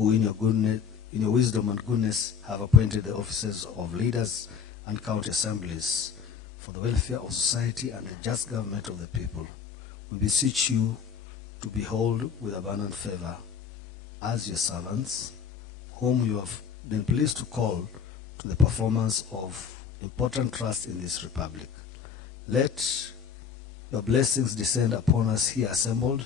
who in your wisdom and goodness have appointed the offices of leaders and county assemblies for the welfare of society and the just government of the people. We beseech you to behold with abundant favor as your servants, whom you have been pleased to call to the performance of important trust in this republic. Let your blessings descend upon us here assembled,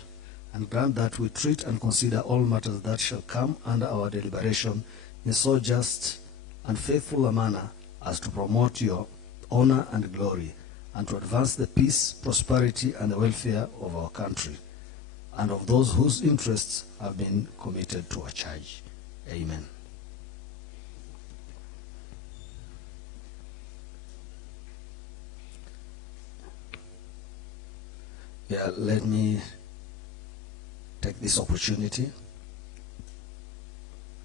and grant that we treat and consider all matters that shall come under our deliberation in so just and faithful a manner as to promote your honor and glory, and to advance the peace, prosperity, and the welfare of our country, and of those whose interests have been committed to our charge. Amen. Yeah, let me take this opportunity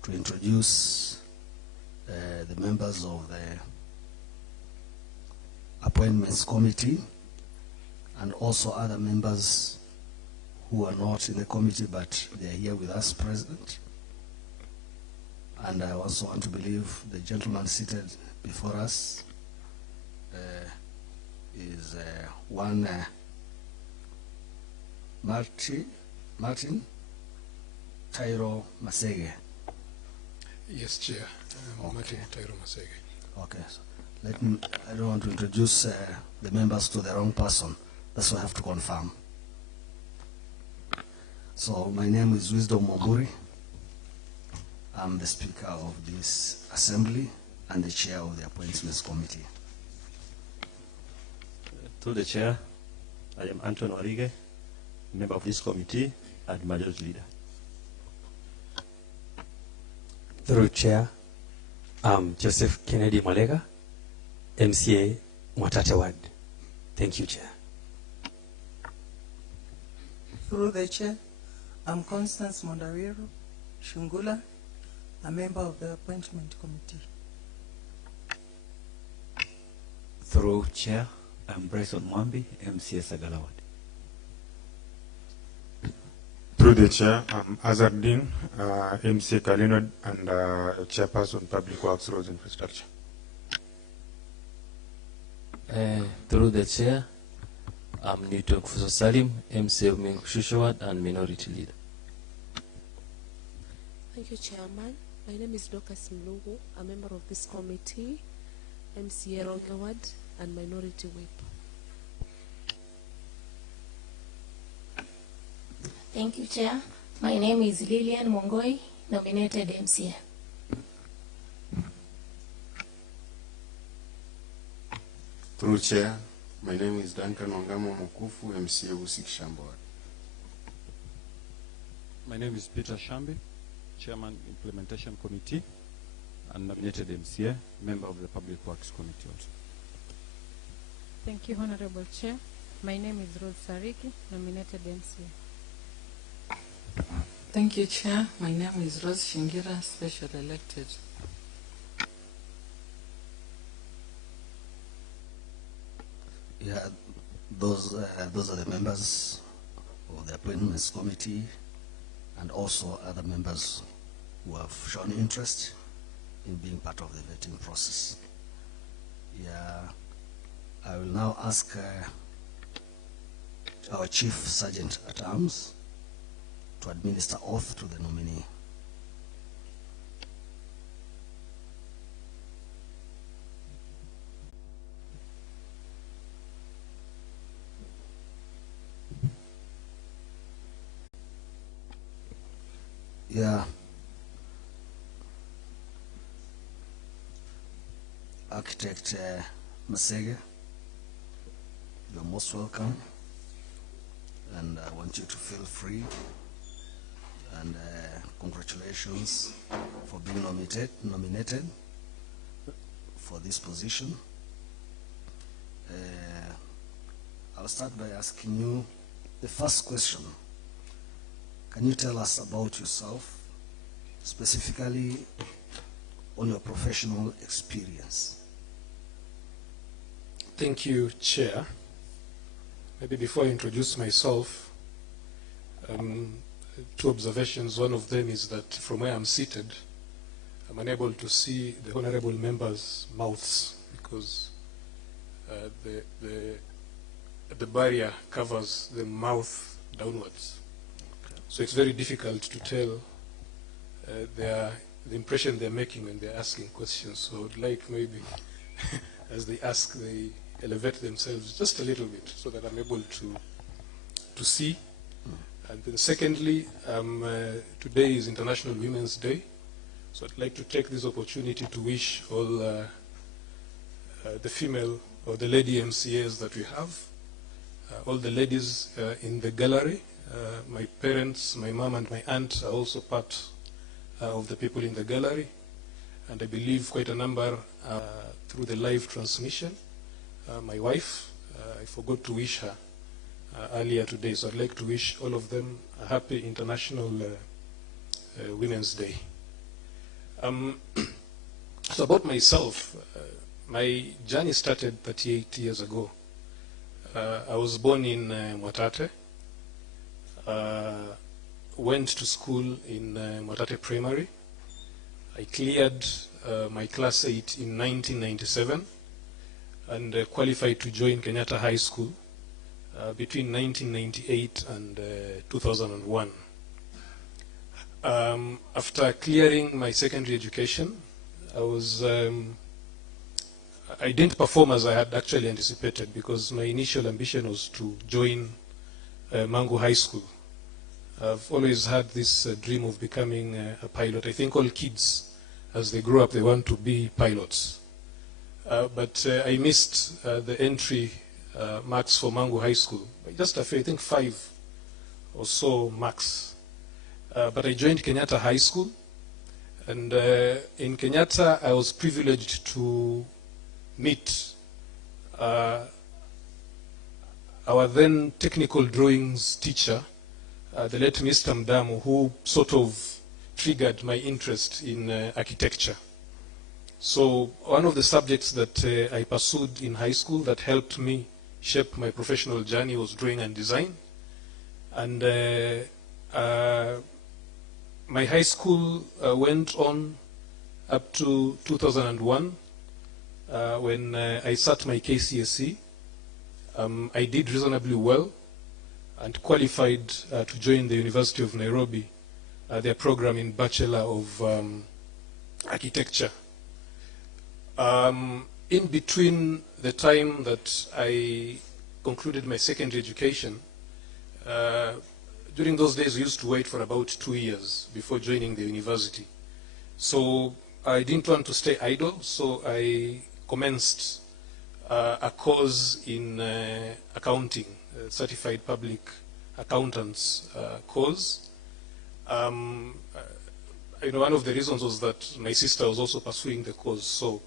to introduce the members of the Appointments Committee and also other members who are not in the committee but they are here with us present. And I also want to believe the gentleman seated before us is one Martin Tairo Maseghe. Yes, Chair. Okay. Martin Tairo Maseghe. Okay. So I don't want to introduce the members to the wrong person. That's what I have to confirm. So my name is Wisdom Moburi. I'm the Speaker of this Assembly and the Chair of the Appointments Committee. To the Chair, I am Anton Orige, member of this committee and Majority Leader. Through Chair, I'm Joseph Kennedy Malega, MCA Mwatate Ward. Thank you, Chair. Through the Chair, I'm Constance Mondawiro Shungula, a member of the Appointment Committee. Through Chair, I'm Bryson Mwambi, MCA Sagala Ward. Through the Chair, I'm Azardin, MCA Kalinod and Chairperson Public Works, Roads, Infrastructure. Through the Chair, I'm Newton Kufuso Salim, MCA of Shusha Ward and Minority Leader. Thank you, Chairman. My name is Dorcas Mlungu, a member of this committee, MCA Ronga Ward and Minority Whip. Thank you, Chair. My name is Lillian Mongoi, nominated MCA. Through Chair, my name is Duncan Wangamo Mokufu, MCA Usik Shambwad. My name is Peter Shambi, Chairman Implementation Committee and nominated MCA, member of the Public Works Committee also. Thank you, Honorable Chair. My name is Rose Sariki, nominated MCA. Thank you, Chair. My name is Rose Shingira, special elected. Yeah, those are the members of the Appointments Committee and also other members who have shown interest in being part of the vetting process. Yeah, I will now ask our Chief Sergeant at Arms to administer oath to the nominee. Yeah. Architect Maseghe, you're most welcome, and I want you to feel free, and congratulations for being nominated for this position. I'll start by asking you the first question. Can you tell us about yourself, specifically on your professional experience? Thank you, Chair. Maybe before I introduce myself, two observations. One of them is that from where I'm seated, I'm unable to see the honorable members' mouths because the barrier covers the mouth downwards. So it's very difficult to tell the impression they're making when they're asking questions. So I would like maybe as they ask, they elevate themselves just a little bit so that I'm able to see. And then secondly, today is International Women's Day. So I'd like to take this opportunity to wish all the female or the lady MCAs that we have, all the ladies in the gallery. My parents, my mom and my aunt are also part of the people in the gallery. And I believe quite a number through the live transmission. My wife, I forgot to wish her earlier today, so I'd like to wish all of them a happy International Women's Day. So about myself, my journey started 38 years ago. I was born in Mwatate, went to school in Mwatate Primary. I cleared my class 8 in 1997 and qualified to join Kenyatta High School between 1998 and 2001. After clearing my secondary education, I didn't perform as I had actually anticipated because my initial ambition was to join Mangu High School. I've always had this dream of becoming a pilot. I think all kids, as they grow up, they want to be pilots. But I missed the entry marks for Mangu High School. Just a few, I think 5 or so marks. But I joined Kenyatta High School. And in Kenyatta, I was privileged to meet our then technical drawings teacher, the late Mr. Mdamu, who sort of triggered my interest in architecture. So one of the subjects that I pursued in high school that helped me shape my professional journey was drawing and design. And my high school went on up to 2001 when I sat my KCSE. I did reasonably well and qualified to join the University of Nairobi, their program in Bachelor of Architecture. In between the time that I concluded my secondary education, during those days we used to wait for about 2 years before joining the university. So I didn't want to stay idle, so I commenced a course in accounting, certified public accountants course. One of the reasons was that my sister was also pursuing the course, so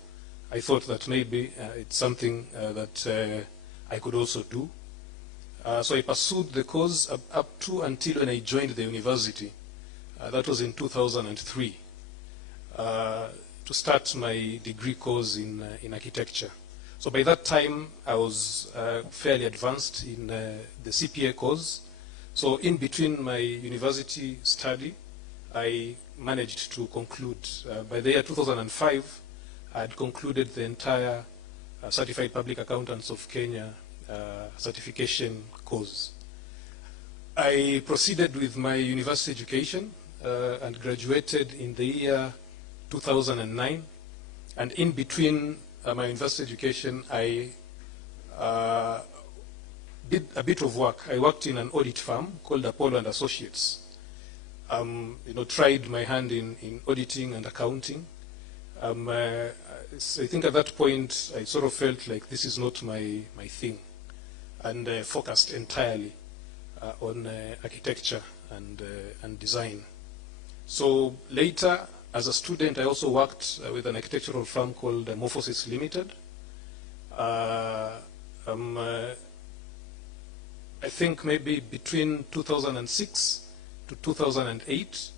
I thought that maybe it's something that I could also do. So I pursued the course up to until when I joined the university. That was in 2003, to start my degree course in architecture. So by that time, I was fairly advanced in the CPA course. So in between my university study, I managed to conclude. By the year 2005, I had concluded the entire Certified Public Accountants of Kenya certification course. I proceeded with my university education and graduated in the year 2009. And in between my university education, I did a bit of work. I worked in an audit firm called Apollo and Associates. Tried my hand in auditing and accounting. I think at that point, I sort of felt like this is not my thing, and focused entirely on architecture and design. So later, as a student, I also worked with an architectural firm called Morphosis Limited. I think maybe between 2006 to 2008,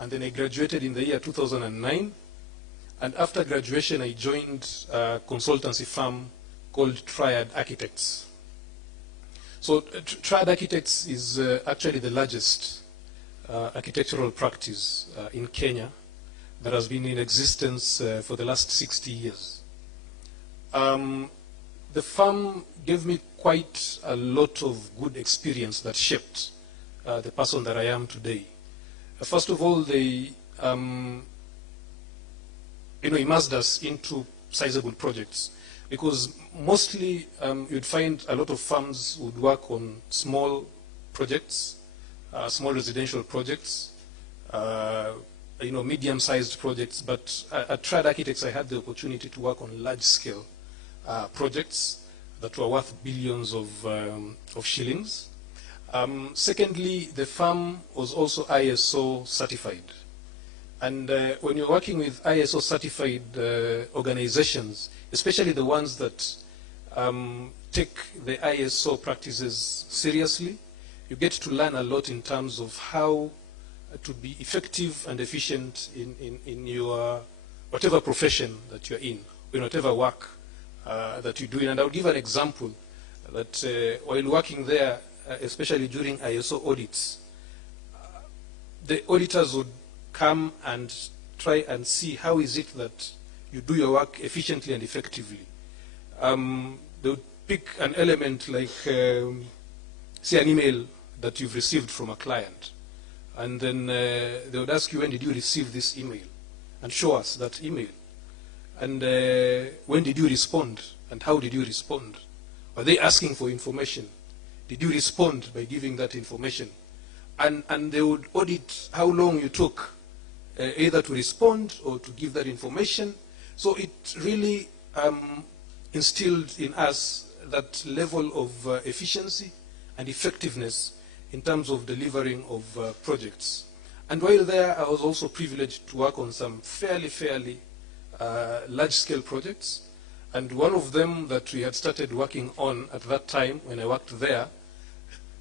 and then I graduated in the year 2009. And after graduation, I joined a consultancy firm called Triad Architects. So Triad Architects is actually the largest architectural practice in Kenya that has been in existence for the last 60 years. The firm gave me quite a lot of good experience that shaped the person that I am today. First of all, they immersed us into sizable projects, because mostly you'd find a lot of firms would work on small projects, small residential projects, medium-sized projects. But at Triad Architects, I had the opportunity to work on large-scale projects that were worth billions of shillings. Secondly, the firm was also ISO certified. And when you're working with ISO certified organizations, especially the ones that take the ISO practices seriously, you get to learn a lot in terms of how to be effective and efficient in your whatever profession that you're in whatever work that you're doing. And I'll give an example that while working there, especially during ISO audits, the auditors would come and try and see how is it that you do your work efficiently and effectively. They would pick an element like, say, an email that you've received from a client. And then they would ask you, when did you receive this email? And show us that email. And when did you respond? And how did you respond? Are they asking for information? Did you respond by giving that information? And they would audit how long you took either to respond or to give that information. So it really instilled in us that level of efficiency and effectiveness in terms of delivering of projects. And while there, I was also privileged to work on some fairly large-scale projects. And one of them that we had started working on at that time when I worked there,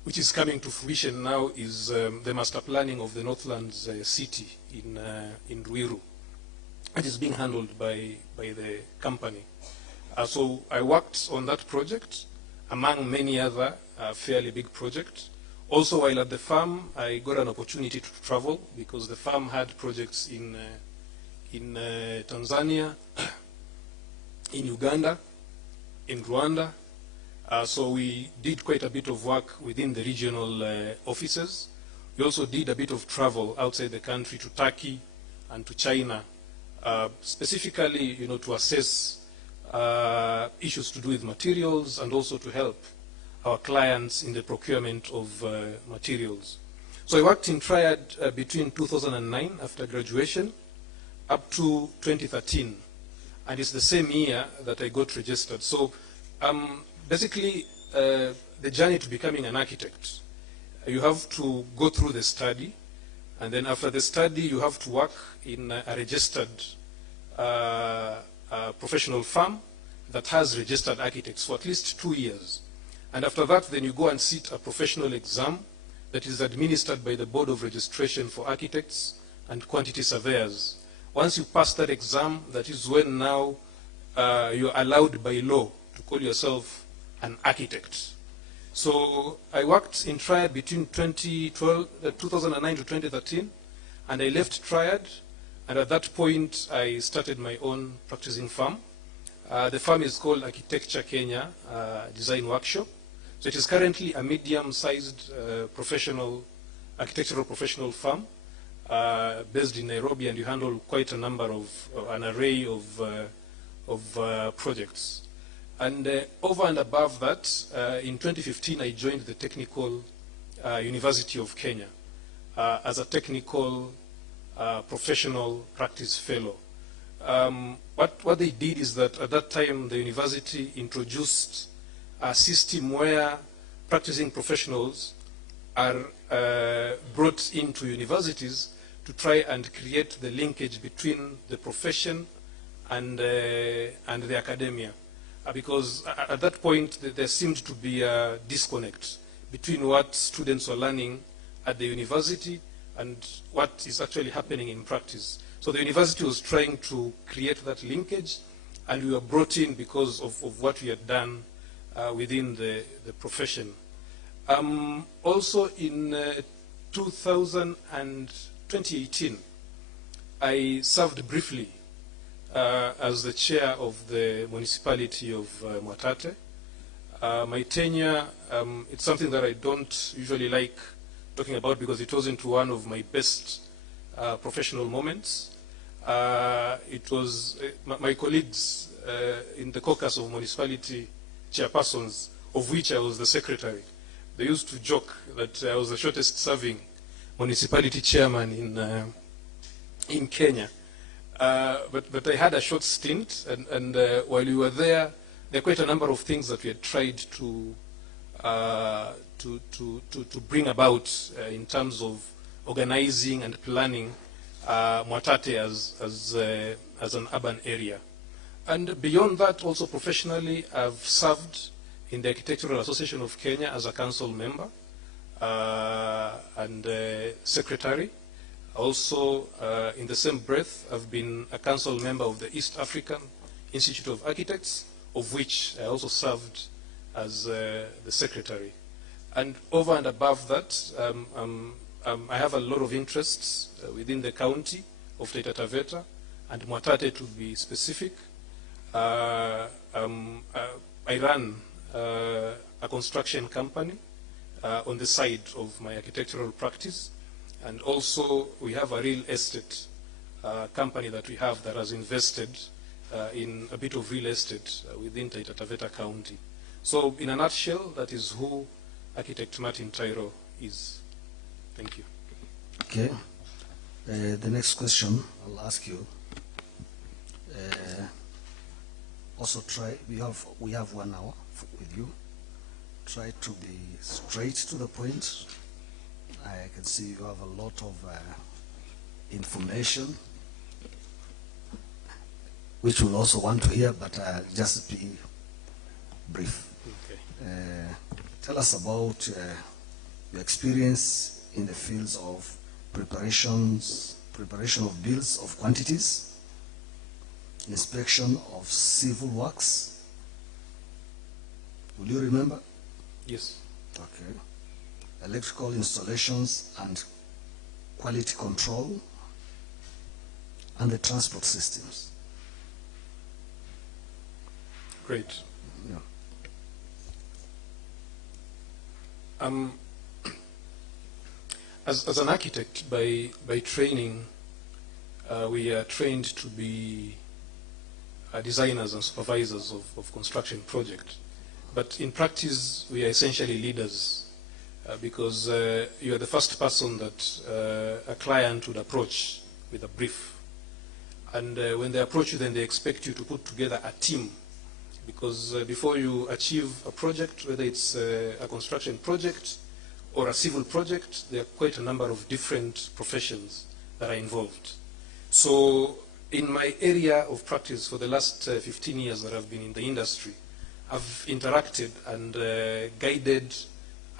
which is coming to fruition now, is the master planning of the Northlands city in Ruiru. It is being handled by the company. So I worked on that project, among many other fairly big projects. Also, while at the farm, I got an opportunity to travel because the farm had projects in Tanzania, in Uganda, in Rwanda. So we did quite a bit of work within the regional offices. We also did a bit of travel outside the country to Turkey and to China, specifically, to assess issues to do with materials and also to help our clients in the procurement of materials. So I worked in Triad between 2009, after graduation, up to 2013. And it's the same year that I got registered. So basically, the journey to becoming an architect, you have to go through the study. And then after the study, you have to work in a registered professional firm that has registered architects for at least 2 years. And after that, then you go and sit a professional exam that is administered by the Board of Registration for Architects and Quantity Surveyors. Once you pass that exam, that is when now you're allowed by law to call yourself an architect. So I worked in Triad between 2009 to 2013, and I left Triad, and at that point I started my own practicing firm. The firm is called Architecture Kenya Design Workshop. So it is currently a medium-sized architectural professional firm based in Nairobi, and you handle quite a number of, an array of projects. And over and above that, in 2015, I joined the Technical University of Kenya as a technical professional practice fellow. What they did is that at that time, the university introduced a system where practicing professionals are brought into universities to try and create the linkage between the profession and the academia. Because at that point, there seemed to be a disconnect between what students were learning at the university and what is actually happening in practice. So the university was trying to create that linkage, and we were brought in because of what we had done within the profession. Also in 2018, I served briefly as the chair of the municipality of Mwatate. My tenure, it's something that I don't usually like talking about because it wasn't one of my best professional moments. It was my colleagues in the caucus of municipality chairpersons, of which I was the secretary. They used to joke that I was the shortest serving municipality chairman in Kenya. But I had a short stint, and while we were there are quite a number of things that we had tried to bring about in terms of organizing and planning Mwatate as an urban area. And beyond that, also professionally, I've served in the Architectural Association of Kenya as a council member and secretary. Also, in the same breath, I've been a council member of the East African Institute of Architects, of which I also served as the secretary. And over and above that, I have a lot of interests within the county of Taita Taveta and Mwatate, to be specific. I run a construction company on the side of my architectural practice. And also, we have a real estate company that we have that has invested in a bit of real estate within Taita Taveta County. So, in a nutshell, that is who Architect Martin Tairo is. Thank you. Okay. The next question I'll ask you. Also, we have 1 hour with you. Try to be straight to the point. I can see you have a lot of information, which we'll also want to hear, but just be brief. Okay. Tell us about your experience in the fields of preparation of bills of quantities, inspection of civil works. Will you remember? Yes. Okay. Electrical installations and quality control, and the transport systems. Great. Yeah. As an architect, by training, we are trained to be designers and supervisors of construction projects. But in practice, we are essentially leaders. Because you are the first person that a client would approach with a brief. And when they approach you, then they expect you to put together a team. Because before you achieve a project, whether it's a construction project or a civil project, there are quite a number of different professions that are involved. So in my area of practice for the last 15 years that I've been in the industry, I've interacted and guided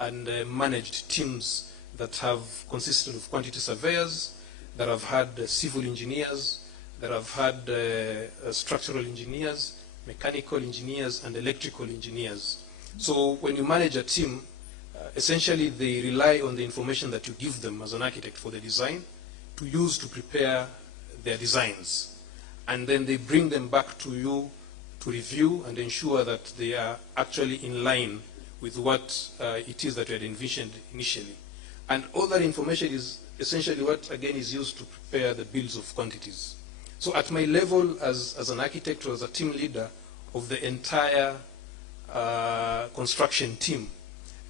and managed teams that have consisted of quantity surveyors, that have had civil engineers, that have had structural engineers, mechanical engineers, and electrical engineers. So when you manage a team, essentially they rely on the information that you give them as an architect for the design to use to prepare their designs. And then they bring them back to you to review and ensure that they are actually in line with what it is that we had envisioned initially. And all that information is essentially what, again, is used to prepare the bills of quantities. So at my level as an architect or as a team leader of the entire construction team,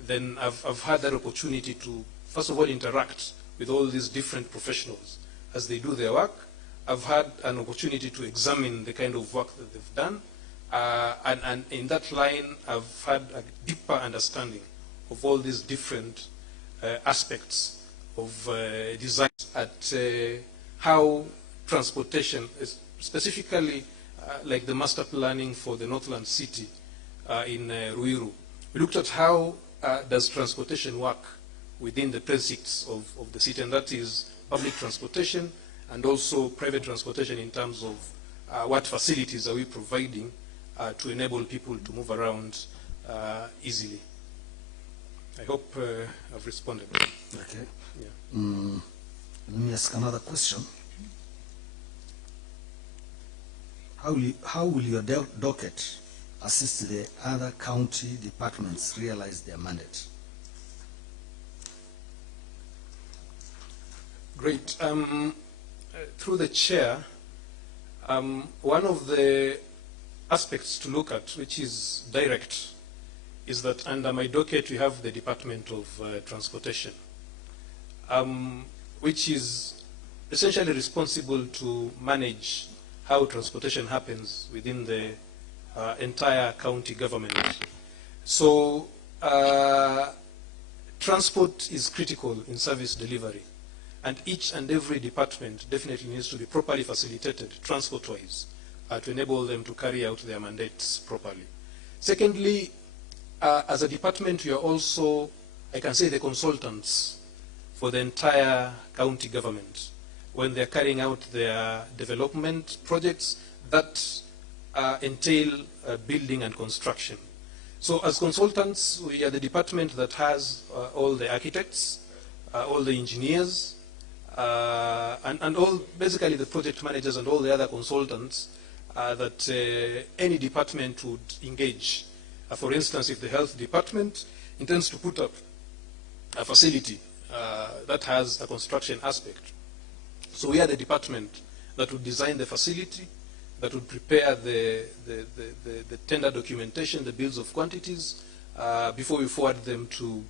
then I've had that opportunity to, first of all, interact with all these different professionals as they do their work. I've had an opportunity to examine the kind of work that they've done. And in that line, I've had a deeper understanding of all these different aspects of design at how transportation, specifically like the master planning for the Northland City in Ruiru. We looked at how does transportation work within the precincts of the city, and that is public transportation and also private transportation in terms of what facilities are we providing to enable people to move around easily. I hope I've responded. Okay. Yeah. Let me ask another question. How will your docket assist the other county departments realize their mandate? Great. Through the chair, one of the aspects to look at, which is direct, is that under my docket we have the Department of Transportation, which is essentially responsible to manage how transportation happens within the entire county government. So transport is critical in service delivery, and each and every department definitely needs to be properly facilitated transport-wise to enable them to carry out their mandates properly. Secondly, as a department, we are also, I can say, the consultants for the entire county government when they're carrying out their development projects that entail building and construction. So as consultants, we are the department that has all the architects, all the engineers, and all, basically the project managers and all the other consultants that any department would engage. For instance, if the health department intends to put up a facility that has a construction aspect, so we are the department that would design the facility, that would prepare the tender documentation, the bills of quantities, before we forward them to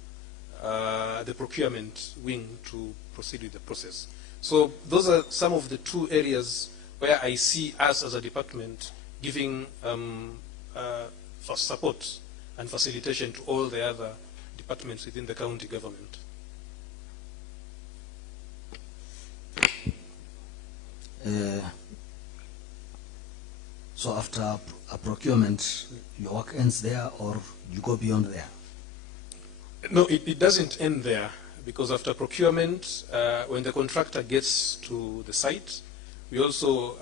the procurement wing to proceed with the process. So those are some of the two areas where I see us as a department giving for support and facilitation to all the other departments within the county government. So after a procurement, your work ends there, or you go beyond there? No, it doesn't end there, because after procurement, when the contractor gets to the site, we also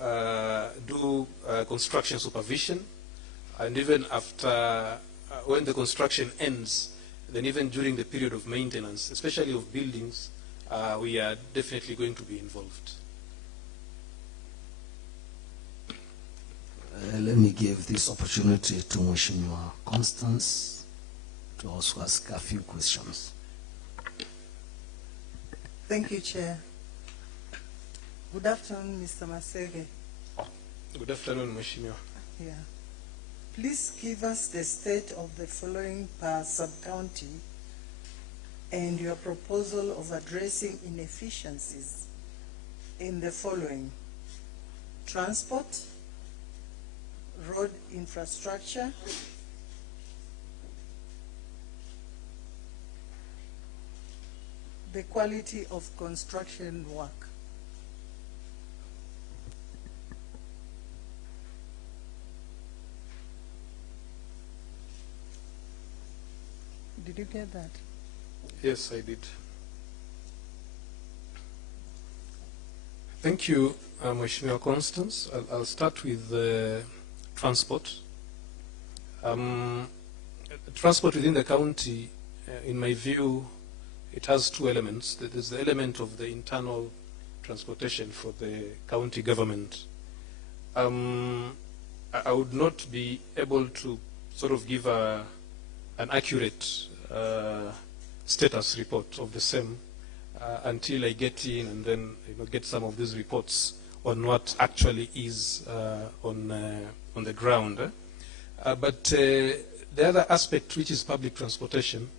do construction supervision, and even after, when the construction ends, then even during the period of maintenance, especially of buildings, we are definitely going to be involved. Let me give this opportunity to Mheshimiwa Constance to also ask a few questions. Thank you, Chair. Good afternoon, Mr. Maseghe. Good afternoon, Mheshimiwa. Yeah. Please give us the state of the following per sub-county and your proposal of addressing inefficiencies in the following: transport, road infrastructure, the quality of construction work. Did you get that? Yes, I did. Thank you, Mheshimiwa Constance. I'll start with transport. Transport within the county, in my view, it has two elements. There's the element of the internal transportation for the county government. I would not be able to sort of give an accurate status report of the same until I get in and then get some of these reports on what actually is on the ground. But the other aspect, which is public transportation,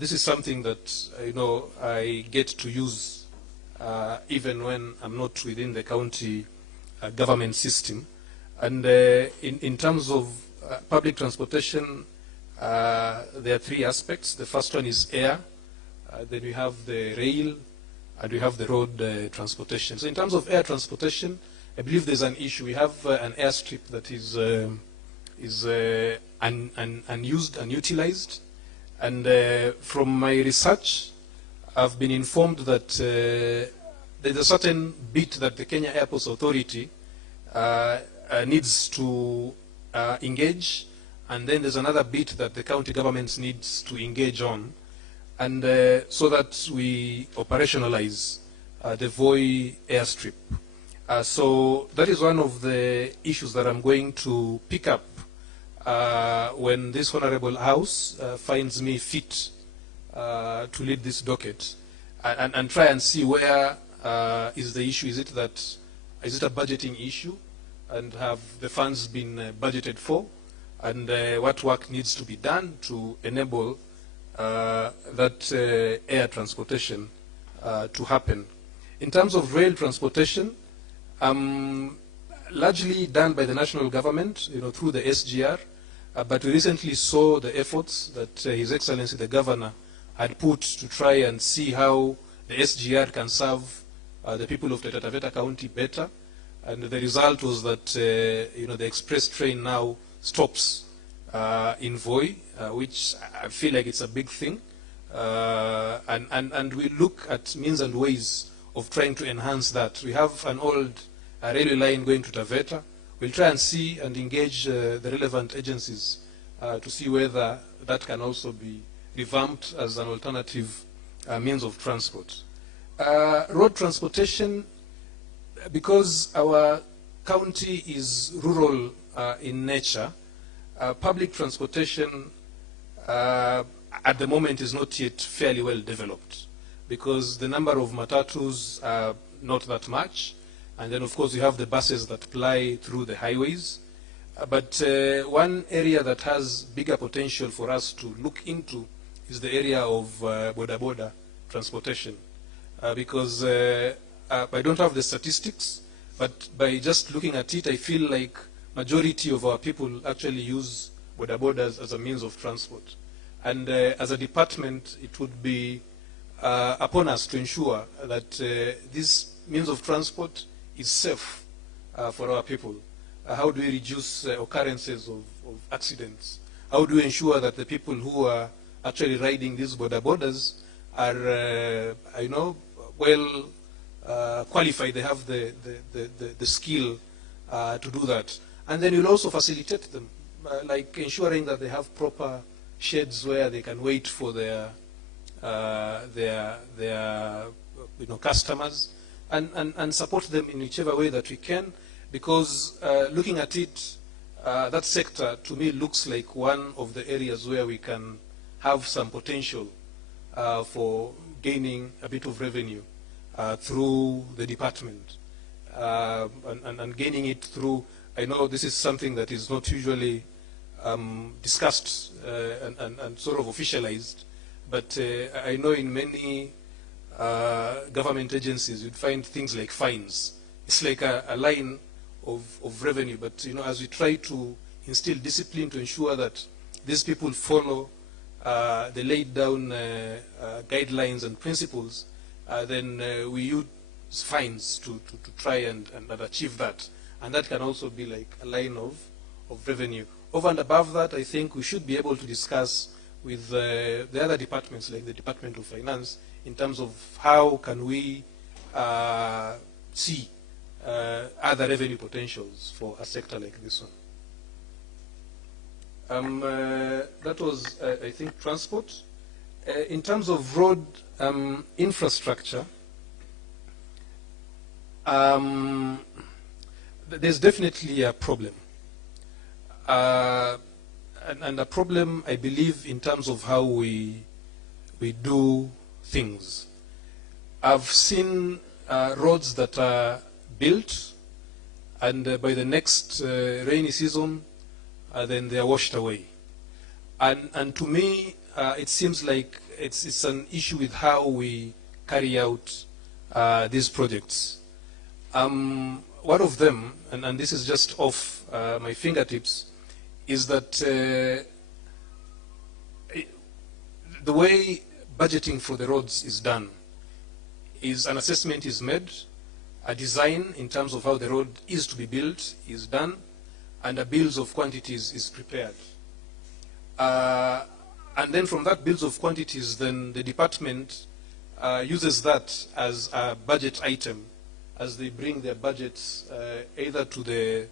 this is something that I get to use even when I'm not within the county government system. And in terms of public transportation, there are three aspects. The first one is air, then we have the rail, and we have the road transportation. So in terms of air transportation, I believe there's an issue. We have an airstrip that is unused, unutilized. And from my research, I've been informed that there's a certain bit that the Kenya Airports Authority needs to engage, and then there's another bit that the county government needs to engage on. and so that we operationalize the Voi airstrip. So that is one of the issues that I'm going to pick up when this Honorable House finds me fit to lead this docket, and try and see where is the issue. Is it a budgeting issue, and have the funds been budgeted for, and what work needs to be done to enable that air transportation to happen. In terms of rail transportation, largely done by the national government, through the SGR, but we recently saw the efforts that His Excellency the Governor had put to try and see how the SGR can serve the people of Taita Taveta County better, and the result was that the express train now stops in Voi, which I feel like it's a big thing, and we look at means and ways of trying to enhance that. We have an old railway line going to Taveta. We'll try and see and engage the relevant agencies to see whether that can also be revamped as an alternative means of transport. Road transportation, because our county is rural in nature, public transportation at the moment is not yet fairly well developed, because the number of matatus are not that much, and then of course you have the buses that ply through the highways. But one area that has bigger potential for us to look into is the area of boda transportation, because I don't have the statistics, but by just looking at it, I feel like majority of our people actually use bodas as a means of transport. And as a department, it would be upon us to ensure that this means of transport is safe for our people. How do we reduce occurrences of accidents? How do we ensure that the people who are actually riding these bodas are, well qualified, they have the skill to do that. And then you'll also facilitate them, like ensuring that they have proper sheds where they can wait for their customers, and support them in whichever way that we can, because looking at it, that sector to me looks like one of the areas where we can have some potential for gaining a bit of revenue through the department, and gaining it through, I know this is something that is not usually discussed and sort of officialized, but I know in many government agencies you'd find things like fines. It's like a line of revenue, but as we try to instill discipline to ensure that these people follow the laid down guidelines and principles, then we use fines to try and achieve that. And that can also be like a line of revenue. Over and above that, I think we should be able to discuss with the other departments, like the Department of Finance, in terms of how can we see other revenue potentials for a sector like this one. That was, I think, transport. In terms of road infrastructure, there's definitely a problem. And a problem, I believe, in terms of how we do things. I've seen roads that are built, and by the next rainy season, then they are washed away. And to me, it seems like it's an issue with how we carry out these projects. One of them, and this is just off my fingertips, is that the way budgeting for the roads is done is an assessment is made, a design in terms of how the road is to be built is done, and a bills of quantities is prepared. And then from that bills of quantities, then the department uses that as a budget item as they bring their budgets either to the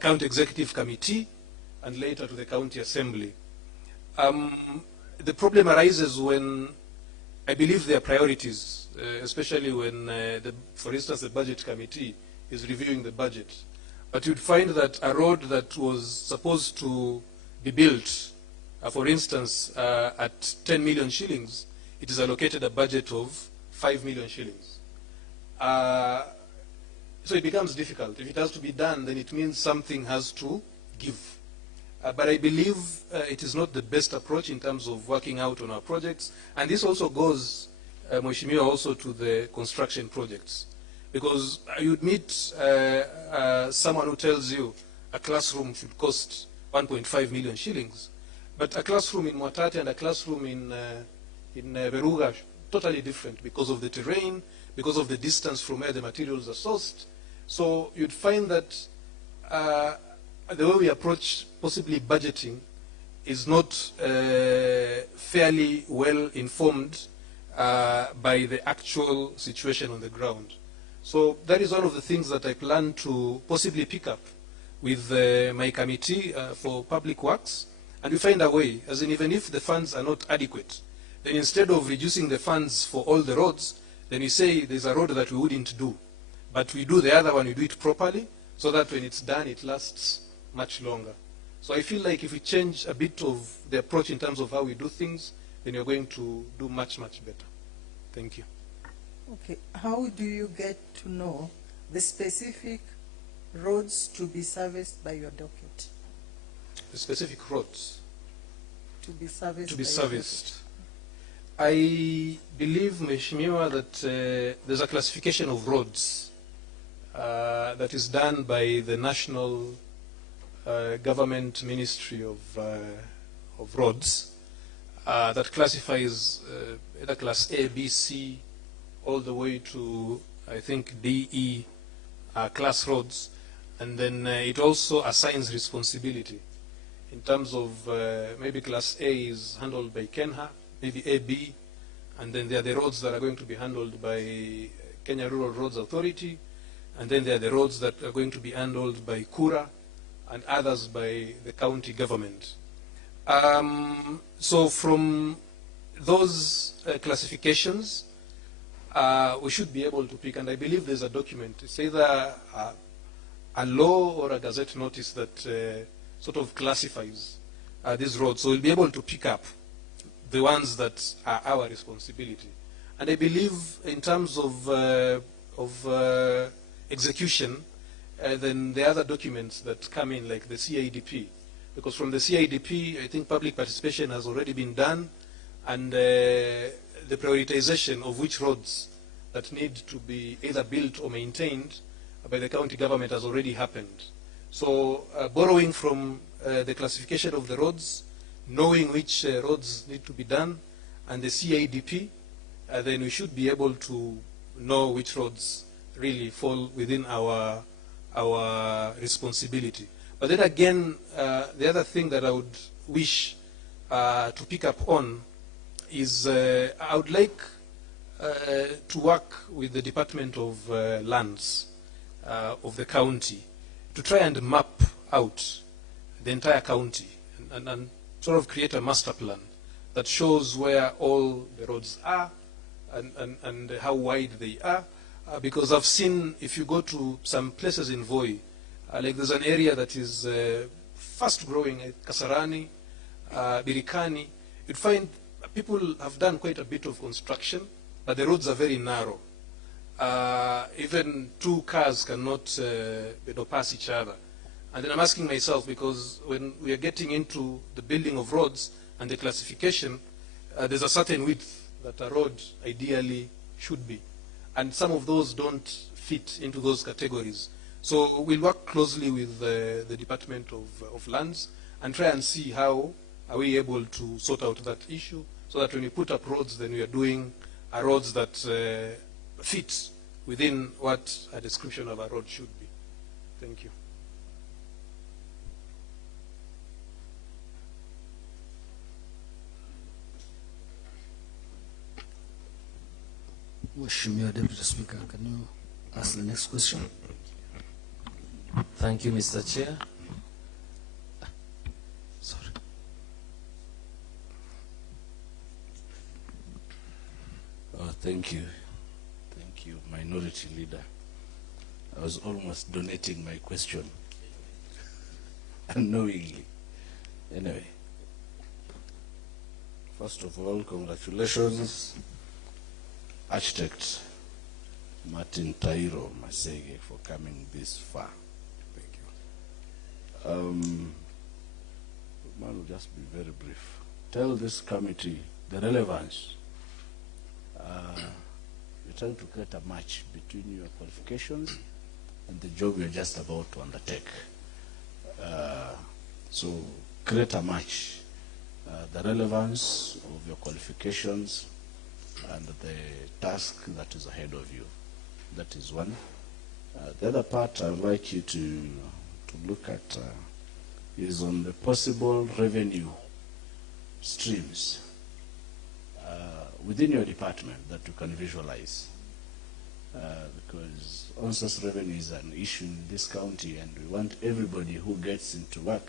county executive committee and later to the county assembly. the problem arises when I believe there are priorities, especially when, for instance, the budget committee is reviewing the budget. But you'd find that a road that was supposed to be built, for instance, at 10 million shillings, it is allocated a budget of 5 million shillings. So it becomes difficult. If it has to be done, then it means something has to give. But I believe it is not the best approach in terms of working out on our projects. And this also goes, Mheshimiwa, also to the construction projects. Because you'd meet someone who tells you a classroom should cost 1.5 million shillings. But a classroom in Mwatate and a classroom in Veruga, totally different because of the terrain, because of the distance from where the materials are sourced. So you'd find that the way we approach possibly budgeting is not fairly well informed by the actual situation on the ground. So that is one of the things that I plan to possibly pick up with my committee for public works. And we find a way, as in even if the funds are not adequate, then instead of reducing the funds for all the roads, then we say there's a road that we wouldn't do. But we do the other one, we do it properly, so that when it's done, it lasts much longer. So I feel like if we change a bit of the approach in terms of how we do things, then you're going to do much, much better. Thank you. Okay, how do you get to know the specific roads to be serviced by your docket? The specific roads to be serviced. To be serviced. I believe, Mheshimiwa, that there's a classification of roads that is done by the National Government Ministry of Roads that classifies either class A, B, C, all the way to, I think, D, E class roads. And then it also assigns responsibility in terms of maybe class A is handled by Kenha, maybe AB, and then there are the roads that are going to be handled by Kenya Rural Roads Authority, and then there are the roads that are going to be handled by Kura, and others by the county government. So from those classifications, we should be able to pick, and I believe there's a document. It's either a law or a gazette notice that sort of classifies these roads. So we'll be able to pick up the ones that are our responsibility. And I believe in terms of execution, then the other documents that come in, like the CIDP, because from the CIDP, I think public participation has already been done, and the prioritization of which roads that need to be either built or maintained by the county government has already happened. So borrowing from the classification of the roads, knowing which roads need to be done, and the CIDP, then we should be able to know which roads really fall within our responsibility. But then again, the other thing that I would wish to pick up on is I would like to work with the Department of Lands of the county to try and map out the entire county and sort of create a master plan that shows where all the roads are and how wide they are. Because I've seen, if you go to some places in Voi, like there's an area that is fast growing, Kasarani, Birikani, you'd find people have done quite a bit of construction, but the roads are very narrow. Even two cars cannot pass each other. And then I'm asking myself, because when we are getting into the building of roads and the classification, there's a certain width that a road ideally should be. And some of those don't fit into those categories. So we'll work closely with the Department of Lands and try and see how are we able to sort out that issue, so that when we put up roads, then we are doing roads that fit within what a description of a road should be. Thank you. Mheshimiwa Deputy Speaker, can you ask the next question? Thank you, Mr. Chair. Sorry. Thank you. Thank you, Minority Leader. I was almost donating my question unknowingly. Anyway, first of all, congratulations, Architect Martin Tairo Maseghe, for coming this far. Thank you. Man will just be very brief. Tell this committee the relevance. You're trying to create a match between your qualifications and the job you're just about to undertake. So create a match. The relevance of your qualifications and the task that is ahead of you. That is one. The other part I would like you to look at is on the possible revenue streams within your department that you can visualize. Because on-source revenue is an issue in this county, and we want everybody who gets into work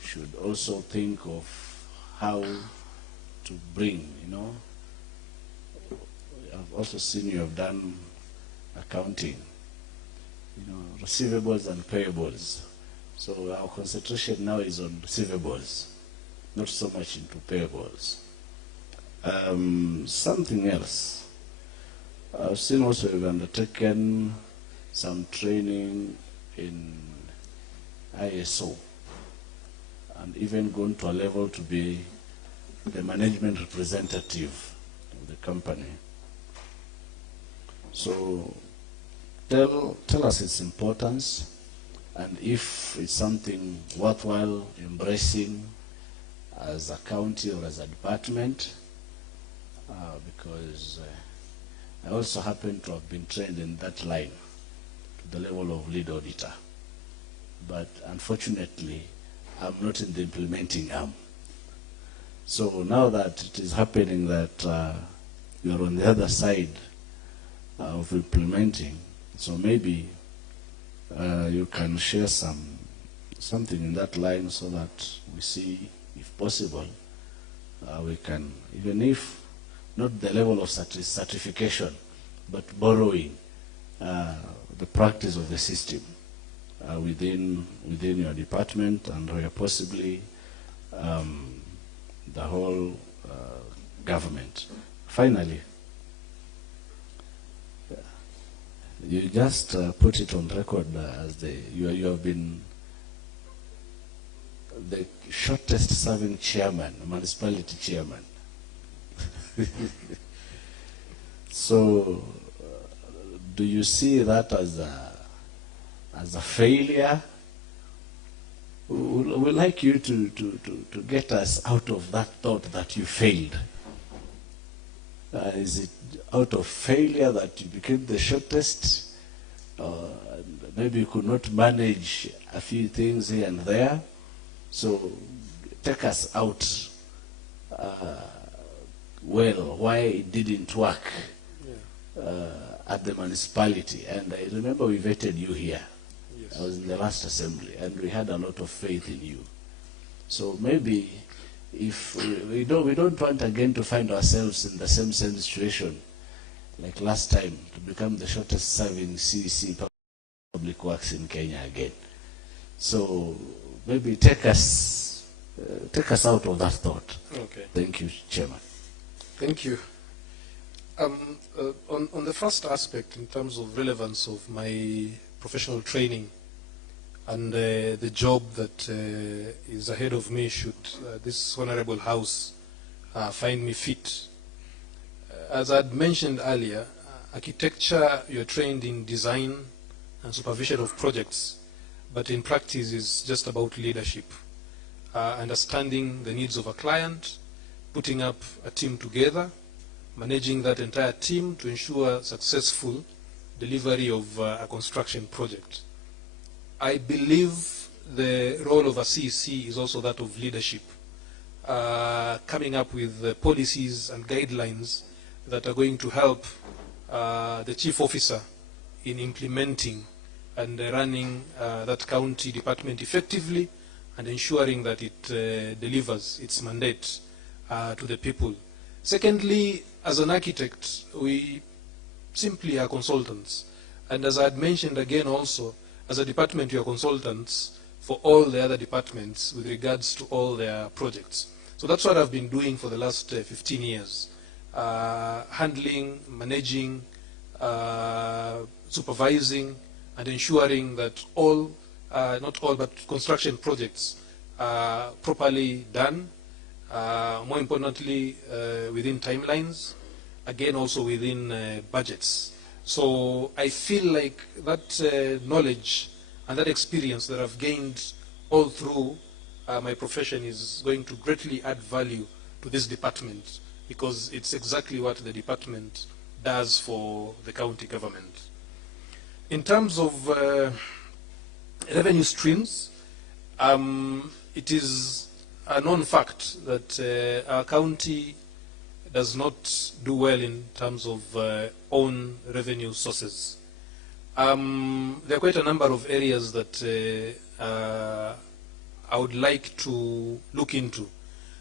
should also think of how to bring, I've also seen you have done accounting, receivables and payables. So our concentration now is on receivables, not so much into payables. Something else. I've seen also you've undertaken some training in ISO and even gone to a level to be the management representative of the company. So tell us its importance, and if it's something worthwhile embracing as a county or as a department, because I also happen to have been trained in that line to the level of lead auditor. But unfortunately, I'm not in the implementing arm. So now that it is happening that you're on the other side of implementing, so maybe you can share something in that line so that we see, if possible, we can, even if not the level of certification, but borrowing the practice of the system within your department, and where possibly the whole government. Finally, you just put it on record as you have been the shortest serving chairman, municipality chairman. So, do you see that as a failure? We'd like you to get us out of that thought that you failed. Is it out of failure that you became the shortest? Maybe you could not manage a few things here and there. So take us out. Well, why it didn't work at the municipality. And I remember we vetted you here. Yes. I was in the last assembly, and we had a lot of faith in you. So maybe if we don't want again to find ourselves in the same situation like last time, to become the shortest serving CEC public works in Kenya again. So maybe take us out of that thought. Okay. Thank you, Chairman. Thank you. On the first aspect, in terms of relevance of my professional training and the job that is ahead of me, should this Honorable House find me fit. As I had mentioned earlier, architecture, you're trained in design and supervision of projects, but in practice is just about leadership, understanding the needs of a client, putting up a team together, managing that entire team to ensure successful delivery of a construction project. I believe the role of a CEC is also that of leadership, coming up with policies and guidelines that are going to help the chief officer in implementing and running that county department effectively, and ensuring that it delivers its mandate to the people. Secondly, as an architect, we simply are consultants. And as I had mentioned again also, as a department, you are consultants for all the other departments with regards to all their projects. So that's what I've been doing for the last 15 years, handling, managing, supervising, and ensuring that all, not all, but construction projects are properly done, more importantly, within timelines, again also within budgets. So I feel like that knowledge and that experience that I've gained all through my profession is going to greatly add value to this department, because it's exactly what the department does for the county government. In terms of revenue streams, it is a known fact that our county does not do well in terms of own revenue sources. There are quite a number of areas that I would like to look into.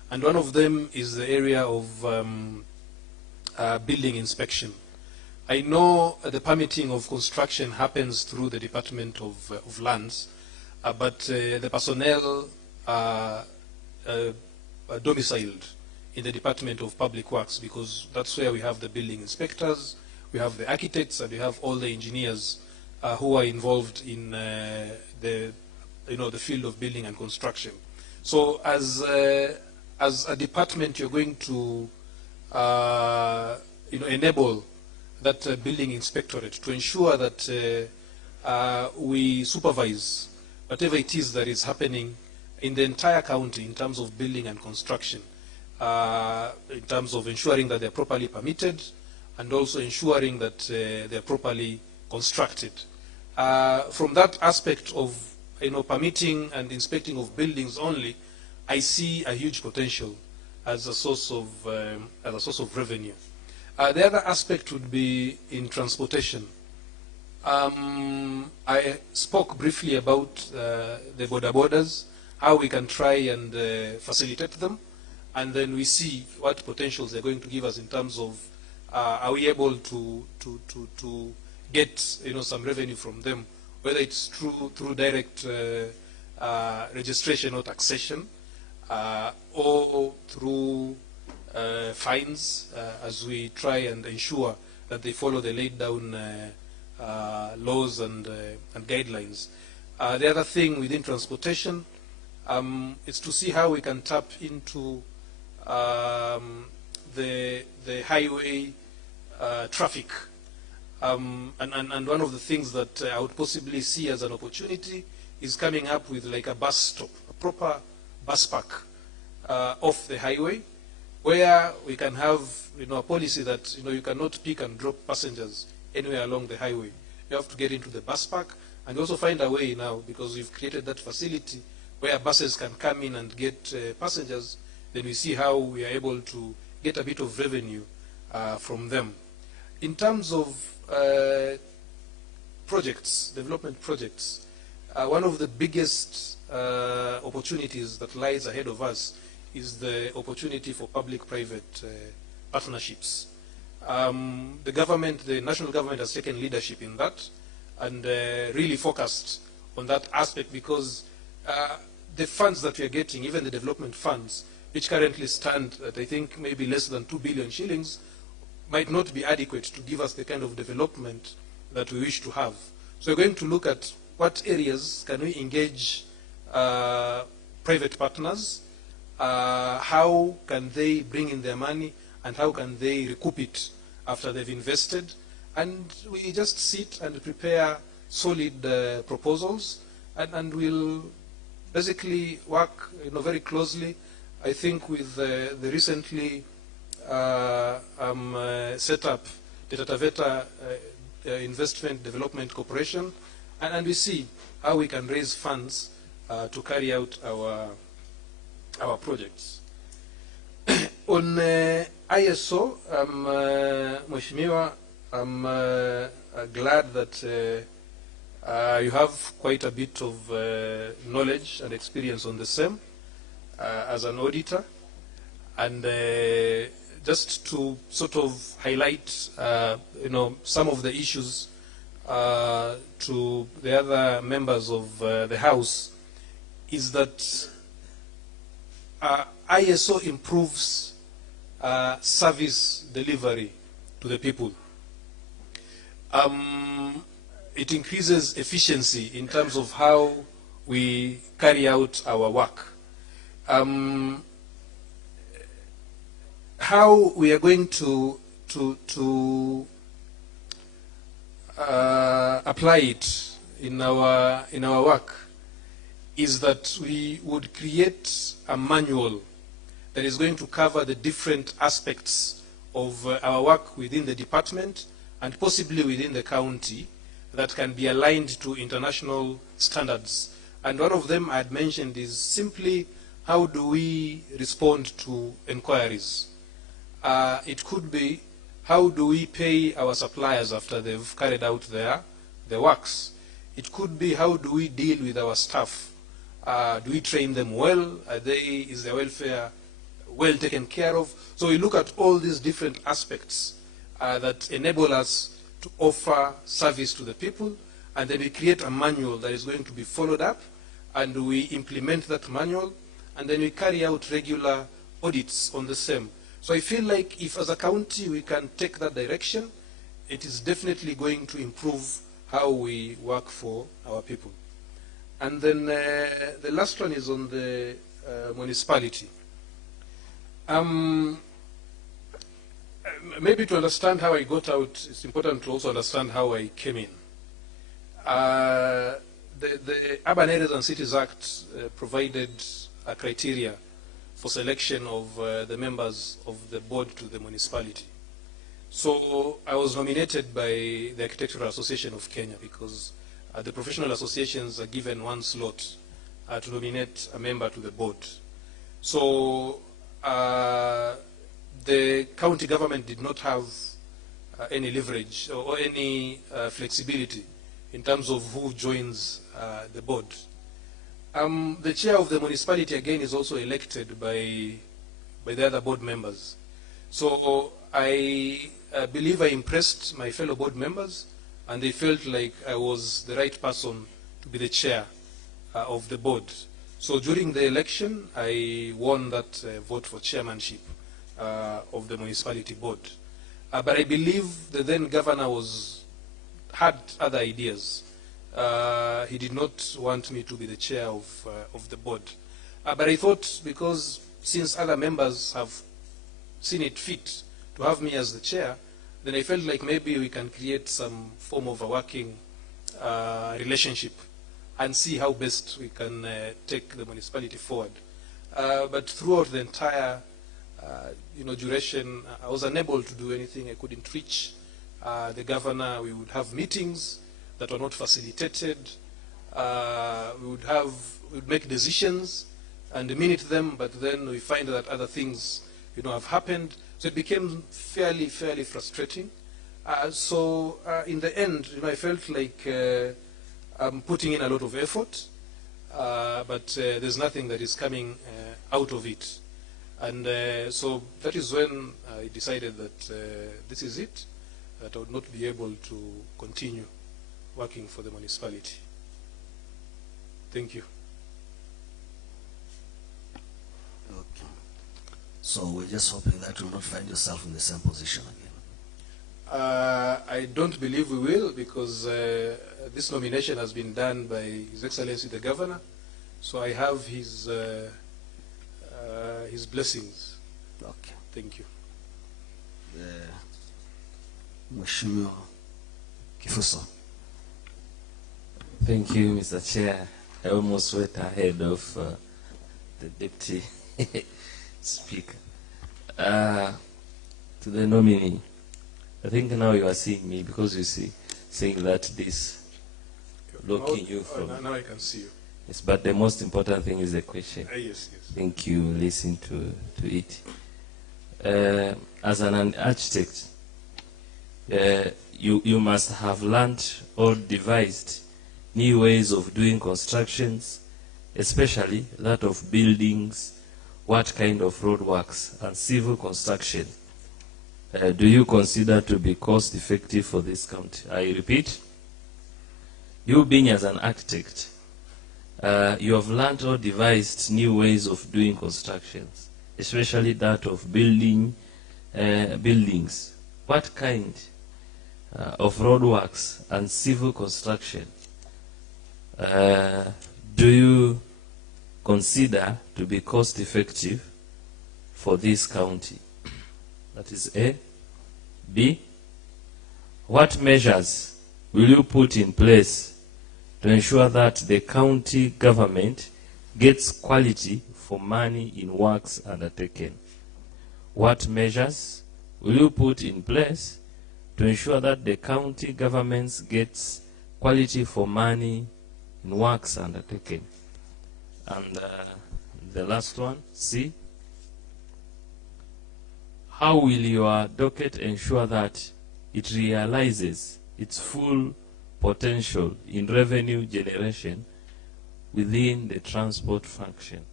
And one of them is the area of building inspection. I know the permitting of construction happens through the Department of Lands, but the personnel are domiciled in the Department of Public Works, because that's where we have the building inspectors, we have the architects, and we have all the engineers who are involved in the field of building and construction. So as a department, you're going to enable that building inspectorate to ensure that we supervise whatever it is that is happening in the entire county in terms of building and construction, in terms of ensuring that they're properly permitted and also ensuring that they're properly constructed. From that aspect of permitting and inspecting of buildings only, I see a huge potential as a source of revenue. The other aspect would be in transportation. I spoke briefly about the borders, how we can try and facilitate them, and then we see what potentials they're going to give us in terms of are we able to get some revenue from them, whether it's through direct registration or taxation, or through fines, as we try and ensure that they follow the laid down laws and guidelines. The other thing within transportation is to see how we can tap into the highway traffic. And one of the things that I would possibly see as an opportunity is coming up with like a bus stop, a proper bus park off the highway, where we can have a policy that you cannot pick and drop passengers anywhere along the highway. You have to get into the bus park, and also find a way now, because we've created that facility where buses can come in and get passengers. Then we see how we are able to get a bit of revenue from them. In terms of projects, development projects, one of the biggest opportunities that lies ahead of us is the opportunity for public-private partnerships. The government, the national government, has taken leadership in that and really focused on that aspect, because the funds that we are getting, even the development funds, which currently stand at I think maybe less than 2 billion shillings, might not be adequate to give us the kind of development that we wish to have. So we're going to look at what areas can we engage private partners, how can they bring in their money, and how can they recoup it after they've invested. And we just sit and prepare solid proposals, and we'll basically work very closely, I think, with the recently set up the Tataveta Investment Development Corporation, and we see how we can raise funds to carry out our projects. On ISO, Mheshimiwa, I'm glad that you have quite a bit of knowledge and experience on the same as an auditor, and just to sort of highlight, some of the issues to the other members of the House, is that ISO improves service delivery to the people. It increases efficiency in terms of how we carry out our work. How we are going to apply it in our work is that we would create a manual that is going to cover the different aspects of our work within the department and possibly within the county that can be aligned to international standards. And one of them I had mentioned is simply how do we respond to inquiries. It could be how do we pay our suppliers after they've carried out their works. It could be how do we deal with our staff. Do we train them well? Is their welfare well taken care of? So we look at all these different aspects that enable us to offer service to the people, and then we create a manual that is going to be followed up, and we implement that manual, and then we carry out regular audits on the same. So I feel like if as a county we can take that direction, it is definitely going to improve how we work for our people. And then the last one is on the municipality. Maybe to understand how I got out, it's important to also understand how I came in. The Urban Areas and Cities Act provided a criteria for selection of the members of the board to the municipality. So I was nominated by the Architectural Association of Kenya because the professional associations are given one slot to nominate a member to the board. So the county government did not have any leverage or any flexibility in terms of who joins the board. The chair of the municipality again is also elected by the other board members. So I believe I impressed my fellow board members, and they felt like I was the right person to be the chair of the board. So during the election, I won that vote for chairmanship of the municipality board. But I believe the then governor had other ideas. He did not want me to be the chair of the board. But I thought, because since other members have seen it fit to have me as the chair, then I felt like maybe we can create some form of a working relationship and see how best we can take the municipality forward. But throughout the entire duration, I was unable to do anything. I couldn't reach the governor. We would have meetings that were not facilitated. We would make decisions and minute them, but then we find that other things have happened. So it became fairly frustrating. So in the end, I felt like I'm putting in a lot of effort, but there's nothing that is coming out of it. And so that is when I decided that this is it, that I would not be able to continue working for the municipality. Thank you. Okay. So we're just hoping that you will not find yourself in the same position again. I don't believe we will, because this nomination has been done by His Excellency the Governor, so I have his blessings. Okay. Thank you. Mheshimiwa Kifuso. Thank you, Mr. Chair. I almost went ahead of the Deputy Speaker. To the nominee, I think now you are seeing me, because you see, saying that this blocking you from... Now I can see you. Yes, but the most important thing is the question. Yes. Think you listen to it. As an architect, you must have learned or devised new ways of doing constructions, especially that of buildings, what kind of roadworks and civil construction do you consider to be cost effective for this county? I repeat, you being as an architect, you have learned or devised new ways of doing constructions, especially that of building buildings. What kind of roadworks and civil construction do you consider to be cost effective for this county? That is A. B. What measures will you put in place to ensure that the county government gets quality for money in works undertaken? What measures will you put in place to ensure that the county government gets quality for money in works undertaken? And the last one, C. How will your docket ensure that it realizes its full potential in revenue generation within the transport function?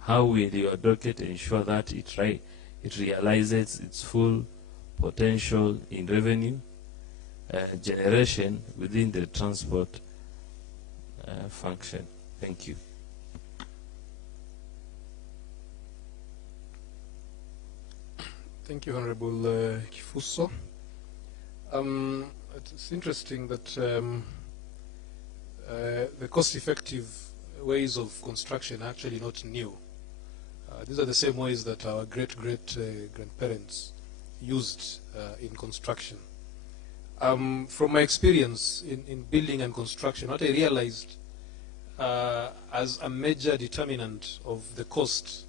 How will your docket ensure that it realizes its full potential in revenue generation within the transport function? Thank you. Thank you, Honorable Kifuso. It's interesting that the cost-effective ways of construction are actually not new. These are the same ways that our great-grandparents used in construction. From my experience in building and construction, what I realized as a major determinant of the cost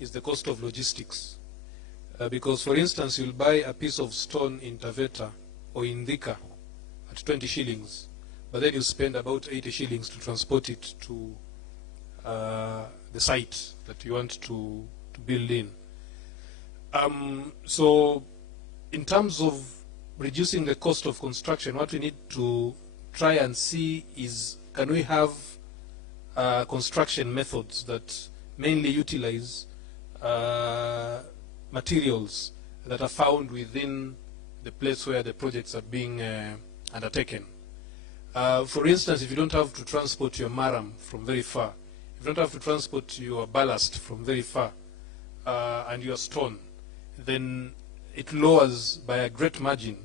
is the cost of logistics. Because, for instance, you'll buy a piece of stone in Taveta or in Thika at 20 shillings, but then you spend about 80 shillings to transport it to the site that you want to build in. So, in terms of reducing the cost of construction, what we need to try and see is, can we have construction methods that mainly utilize materials that are found within the place where the projects are being undertaken. For instance, if you don't have to transport your maram from very far, if you don't have to transport your ballast from very far, and your stone, then it lowers by a great margin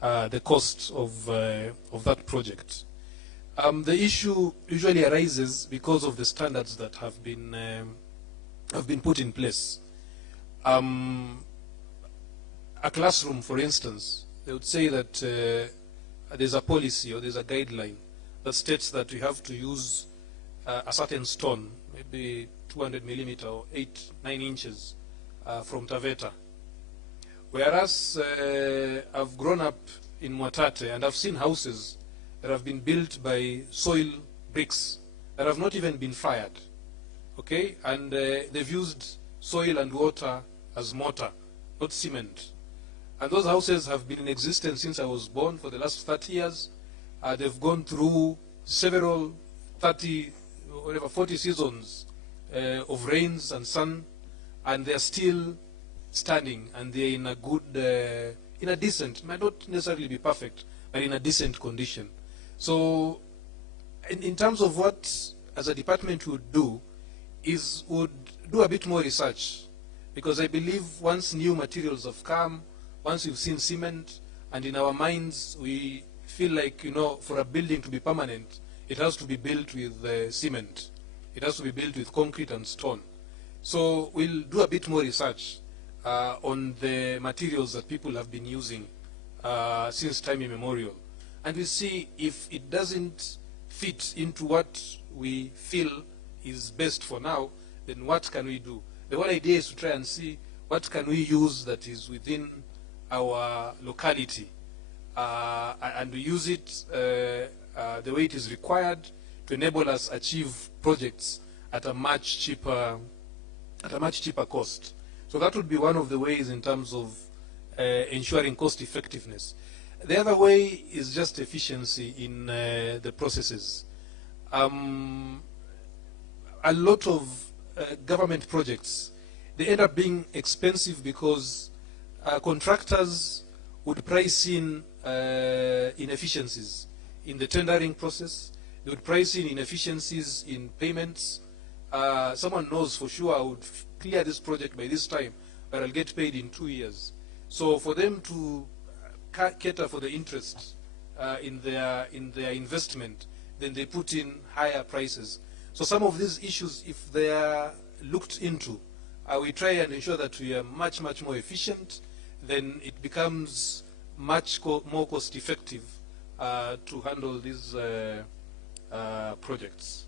the cost of that project. The issue usually arises because of the standards that have been put in place. A classroom, for instance, they would say that there's a policy or there's a guideline that states that you have to use a certain stone, maybe 200 millimeter or 9 inches from Taveta. Whereas I've grown up in Mwatate and I've seen houses that have been built by soil bricks that have not even been fired, okay? And they've used soil and water as mortar, not cement. And those houses have been in existence since I was born for the last 30 years. They've gone through several 40 seasons of rains and sun, and they're still standing, and they're in a good, in a decent, might not necessarily be perfect, but in a decent condition. So in terms of what as a department would do, is would do a bit more research, because I believe once new materials have come, once we've seen cement, and in our minds we feel like, you know, for a building to be permanent, it has to be built with cement. It has to be built with concrete and stone. So we'll do a bit more research on the materials that people have been using since time immemorial. And we see if it doesn't fit into what we feel is best for now, then what can we do? The whole idea is to try and see what can we use that is within our locality, and we use it the way it is required to enable us achieve projects at a much cheaper cost. So that would be one of the ways in terms of ensuring cost effectiveness. The other way is just efficiency in the processes. A lot of government projects, they end up being expensive because contractors would price in inefficiencies in the tendering process. They would price in inefficiencies in payments. Someone knows for sure I would clear this project by this time, but I'll get paid in 2 years. So for them to cater for the interest in their investment, then they put in higher prices. So some of these issues, if they are looked into, we try and ensure that we are much more efficient. Then it becomes much more cost effective to handle these projects.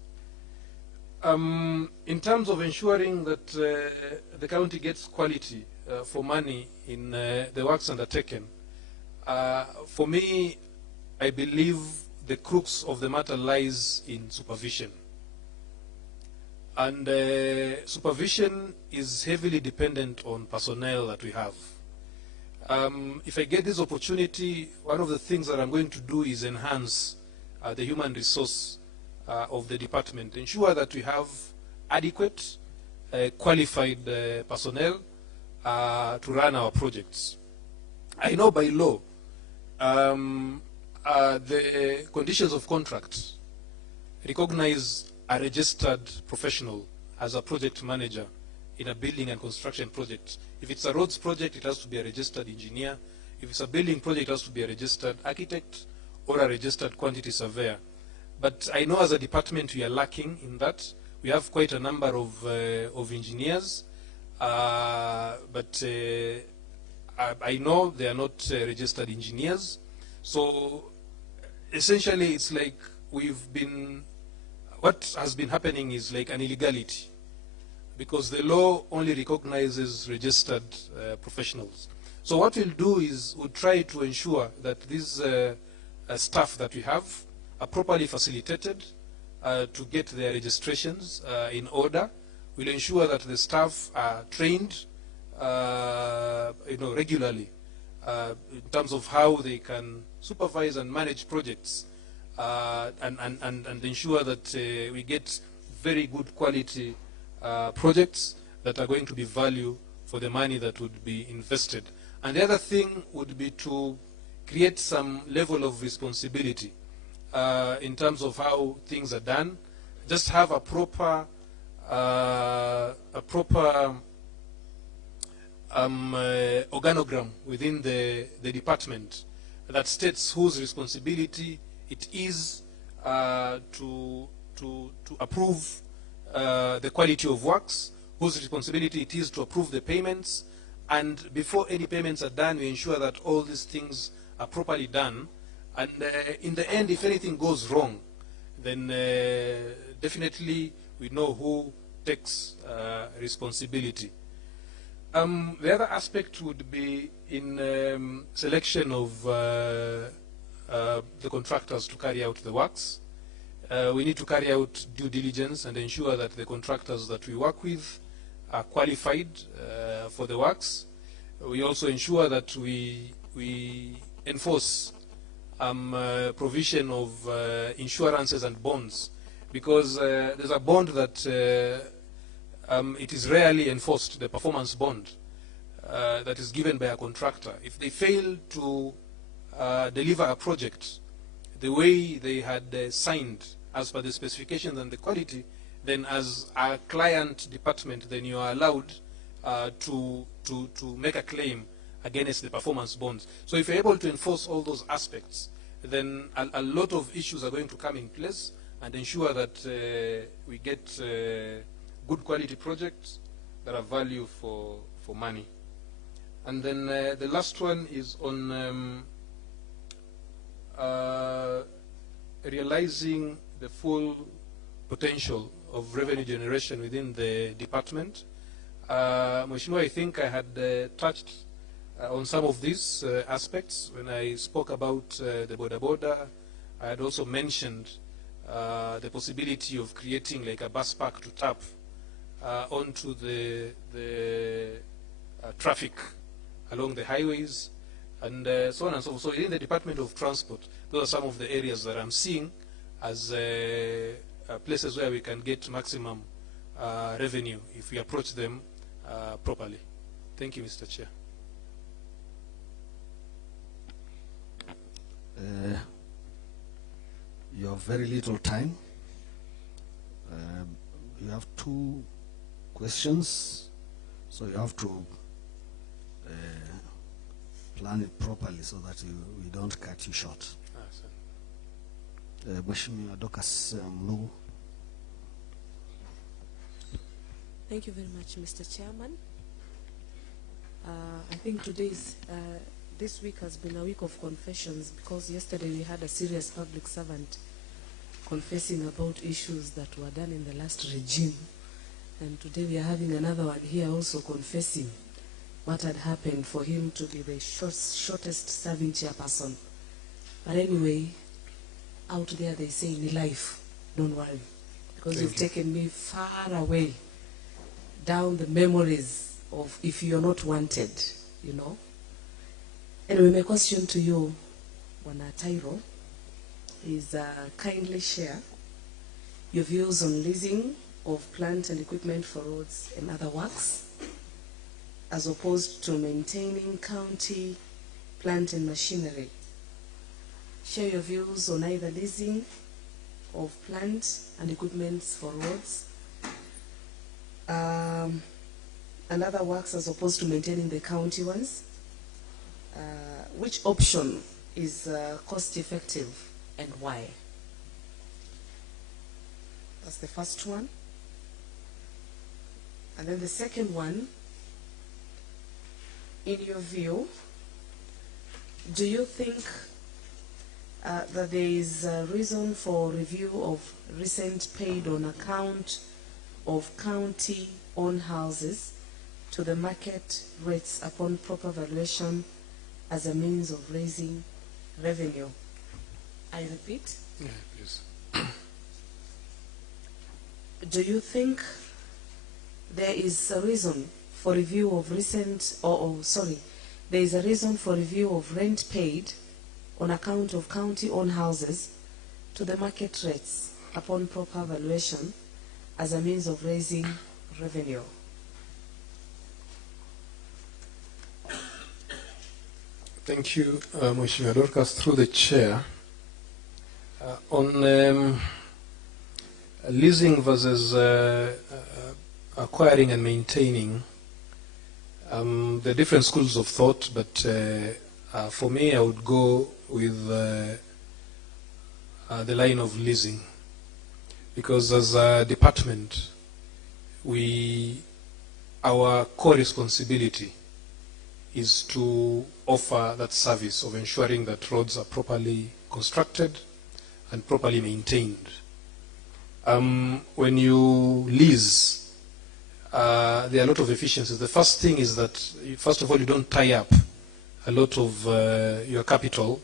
In terms of ensuring that the county gets quality for money in the works undertaken, for me, I believe the crux of the matter lies in supervision. And supervision is heavily dependent on personnel that we have. If I get this opportunity, one of the things that I'm going to do is enhance the human resource of the department, ensure that we have adequate, qualified personnel to run our projects. I know by law, the conditions of contract recognize a registered professional as a project manager in a building and construction project. If it's a roads project, it has to be a registered engineer. If it's a building project, it has to be a registered architect or a registered quantity surveyor. But I know as a department we are lacking in that. We have quite a number of engineers, but I know they are not registered engineers. So essentially it's like what has been happening is like an illegality, because the law only recognizes registered professionals. So what we'll do is we'll try to ensure that these staff that we have are properly facilitated to get their registrations in order. We'll ensure that the staff are trained regularly in terms of how they can supervise and manage projects and ensure that we get very good quality projects that are going to be value for the money that would be invested. And the other thing would be to create some level of responsibility in terms of how things are done. Just have a proper organogram within the department that states whose responsibility it is to approve the quality of works, whose responsibility it is to approve the payments, and before any payments are done, we ensure that all these things are properly done. And in the end, if anything goes wrong, then definitely we know who takes responsibility. The other aspect would be in selection of the contractors to carry out the works. We need to carry out due diligence and ensure that the contractors that we work with are qualified for the works. We also ensure that we enforce provision of insurances and bonds, because there's a bond that it is rarely enforced, the performance bond that is given by a contractor. If they fail to deliver a project the way they had signed as per the specifications and the quality, then as a client department, then you are allowed to make a claim against the performance bonds. So if you're able to enforce all those aspects, then a lot of issues are going to come in place and ensure that we get good quality projects that are value for money. And then the last one is on realizing the full potential of revenue generation within the department. Mheshimiwa, I think I had touched on some of these aspects when I spoke about the boda. I had also mentioned the possibility of creating like a bus park to tap onto the traffic along the highways, and so on and so forth. So in the Department of Transport, those are some of the areas that I'm seeing as places where we can get maximum revenue if we approach them properly. Thank you, Mr. Chair. have very little time. You have 2 questions, so you have to plan it properly so that we don't cut you short. Mheshimiwa Dorcas Mlugu. Thank you very much, Mr. Chairman. I think this week has been a week of confessions, because yesterday we had a serious public servant confessing about issues that were done in the last regime. And today we are having another one here also confessing what had happened for him to be the shortest serving chairperson. But anyway, out there they say in life, don't worry, because you've taken me far away down the memories of if you're not wanted, you know. Anyway, my question to you, Wana Tairo, is kindly share your views on leasing of plant and equipment for roads and other works, as opposed to maintaining county plant and machinery. Share your views on either leasing of plant and equipment for roads and other works, as opposed to maintaining the county ones. Which option is cost effective and why? That's the first one. And then the second one, in your view, do you think that there is a reason for review of recent paid on account of county-owned houses to the market rates upon proper valuation as a means of raising revenue? I repeat. Yeah, please. Do you think there is a reason for review of there is a reason for review of rent paid on account of county-owned houses to the market rates upon proper valuation as a means of raising revenue? Thank you, Mheshimiwa Dorcas, through the chair. On leasing versus acquiring and maintaining, there are different schools of thought, but for me, I would go with the line of leasing, because as a department, our core responsibility is to offer that service of ensuring that roads are properly constructed and properly maintained. When you lease, there are a lot of efficiencies. The first thing is that, first of all, you don't tie up a lot of your capital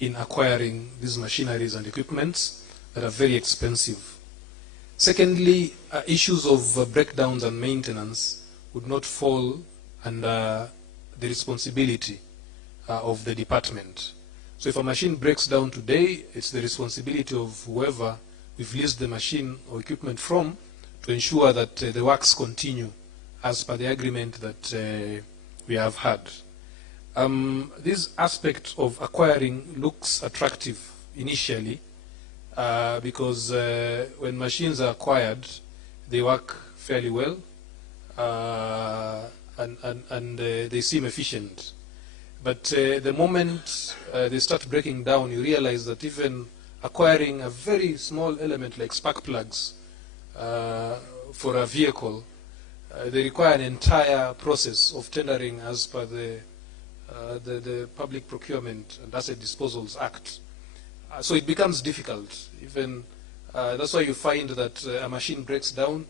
in acquiring these machineries and equipments that are very expensive. Secondly, issues of breakdowns and maintenance would not fall under the responsibility of the department. So if a machine breaks down today, it's the responsibility of whoever we've leased the machine or equipment from to ensure that the works continue as per the agreement that we have had. This aspect of acquiring looks attractive initially because when machines are acquired, they work fairly well and they seem efficient. But the moment they start breaking down, you realize that even acquiring a very small element like spark plugs for a vehicle, they require an entire process of tendering as per the Public Procurement and Asset Disposals Act. So it becomes difficult. Even that's why you find that a machine breaks down,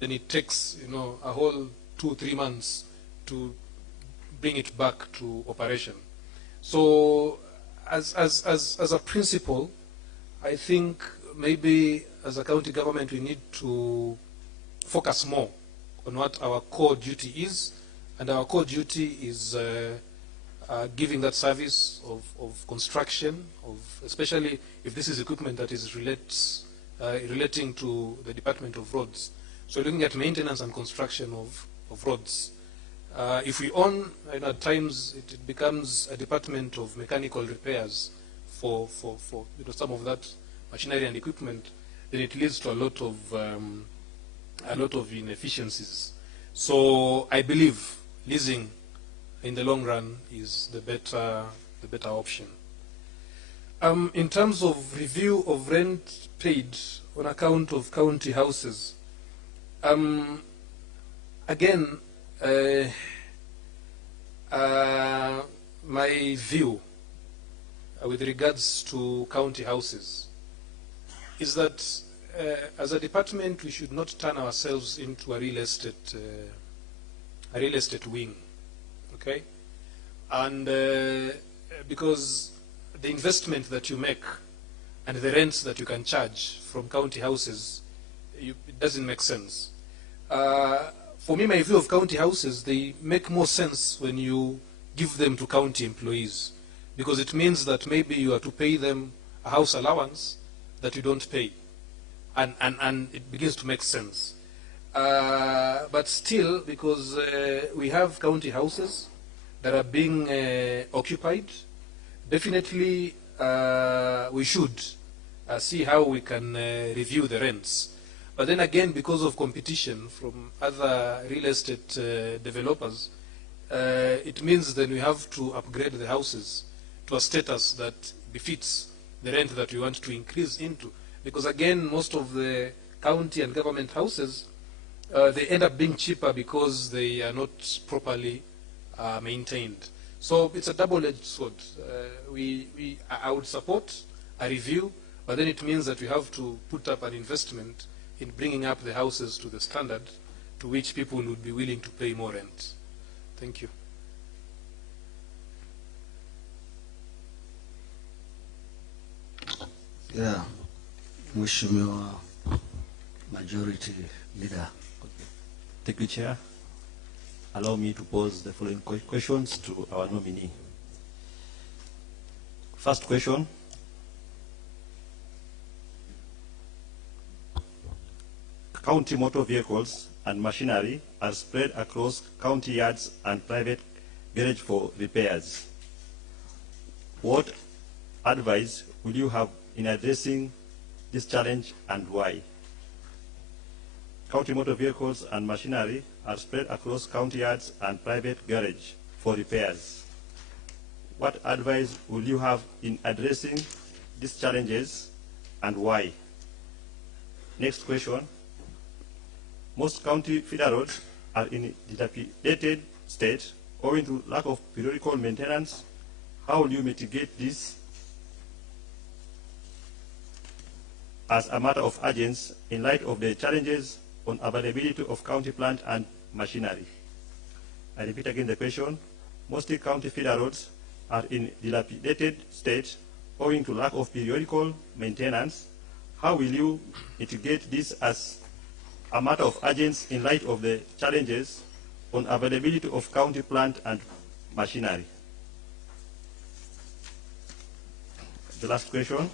then it takes a whole 2-3 months to bring it back to operation. So as a principle, I think maybe as a county government we need to focus more on what our core duty is, and our core duty is giving that service of construction, especially if this is equipment that is relating to the Department of Roads. So looking at maintenance and construction of roads. If we own, at times it becomes a department of mechanical repairs for some of that machinery and equipment, then it leads to a lot of inefficiencies. So I believe leasing in the long run is the better option. In terms of review of rent paid on account of county houses, again, my view with regards to county houses is that as a department we should not turn ourselves into a real estate wing, okay? And because the investment that you make and the rents that you can charge from county houses, it doesn't make sense. For me, my view of county houses, they make more sense when you give them to county employees, because it means that maybe you are to pay them a house allowance that you don't pay, and it begins to make sense. But still, because we have county houses that are being occupied, definitely we should see how we can review the rents. But then again, because of competition from other real estate developers, it means that we have to upgrade the houses to a status that befits the rent that we want to increase into. Because again, most of the county and government houses, they end up being cheaper because they are not properly maintained. So it's a double-edged sword. I would support a review, but then it means that we have to put up an investment in bringing up the houses to the standard to which people would be willing to pay more rent. Thank you. Yeah, Mheshimiwa Majority Leader. Thank you, Chair. Allow me to pose the following questions to our nominee. First question. County motor vehicles and machinery are spread across county yards and private garage for repairs. What advice will you have in addressing this challenge and why? County motor vehicles and machinery are spread across county yards and private garage for repairs. What advice will you have in addressing these challenges and why? Next question. Most county feeder roads are in dilapidated state owing to lack of periodical maintenance. How will you mitigate this as a matter of urgency in light of the challenges on availability of county plant and machinery? I repeat again the question. Most county feeder roads are in dilapidated state owing to lack of periodical maintenance. How will you mitigate this as a matter of urgency in light of the challenges on availability of county plant and machinery? The last question.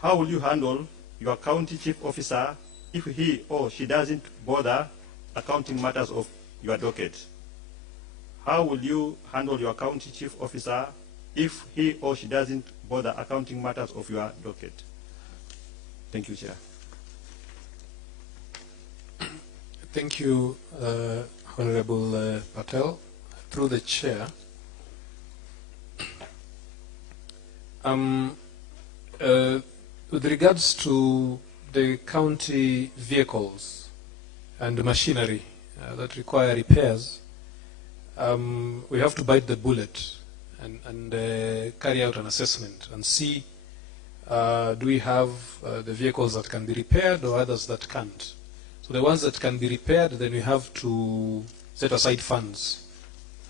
How will you handle your county chief officer if he or she doesn't bother accounting matters of your docket? How will you handle your county chief officer if he or she doesn't bother accounting matters of your docket? Thank you, Chair. Thank you, Honorable Patel. Through the chair, with regards to the county vehicles and machinery that require repairs, we have to bite the bullet and carry out an assessment and see do we have the vehicles that can be repaired or others that can't. So the ones that can be repaired, then we have to set aside funds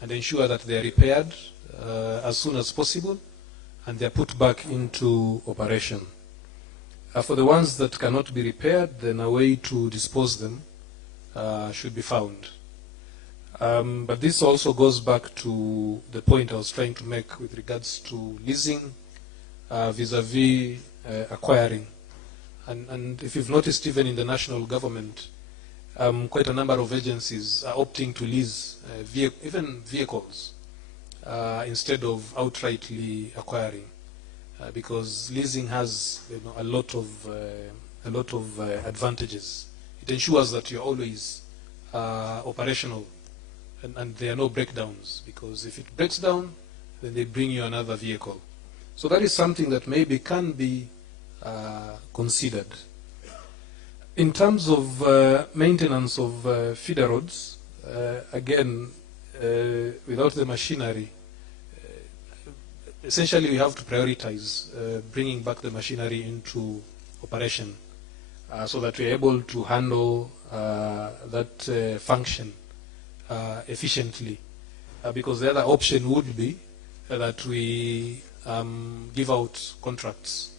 and ensure that they are repaired as soon as possible and they are put back into operation. For the ones that cannot be repaired, then a way to dispose them should be found. But this also goes back to the point I was trying to make with regards to leasing vis-a-vis acquiring. And if you've noticed, even in the national government, quite a number of agencies are opting to lease even vehicles instead of outrightly acquiring. because leasing has a lot of advantages. It ensures that you're always operational, and there are no breakdowns, because if it breaks down, then they bring you another vehicle. So that is something that maybe can be considered. In terms of maintenance of feeder roads, again, without the machinery, essentially we have to prioritize bringing back the machinery into operation so that we're able to handle that function efficiently. Because the other option would be that we give out contracts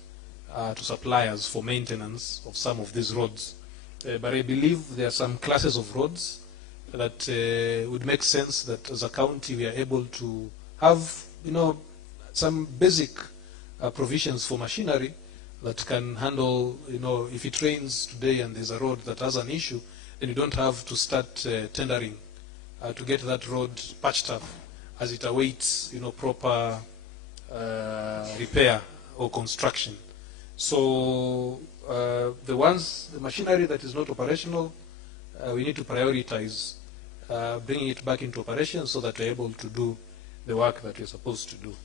to suppliers for maintenance of some of these roads. But I believe there are some classes of roads that would make sense that as a county we are able to have, some basic provisions for machinery that can handle, if it rains today and there's a road that has an issue, then you don't have to start tendering to get that road patched up as it awaits, proper repair or construction. So the machinery that is not operational, we need to prioritize bringing it back into operation so that we're able to do the work that we're supposed to do.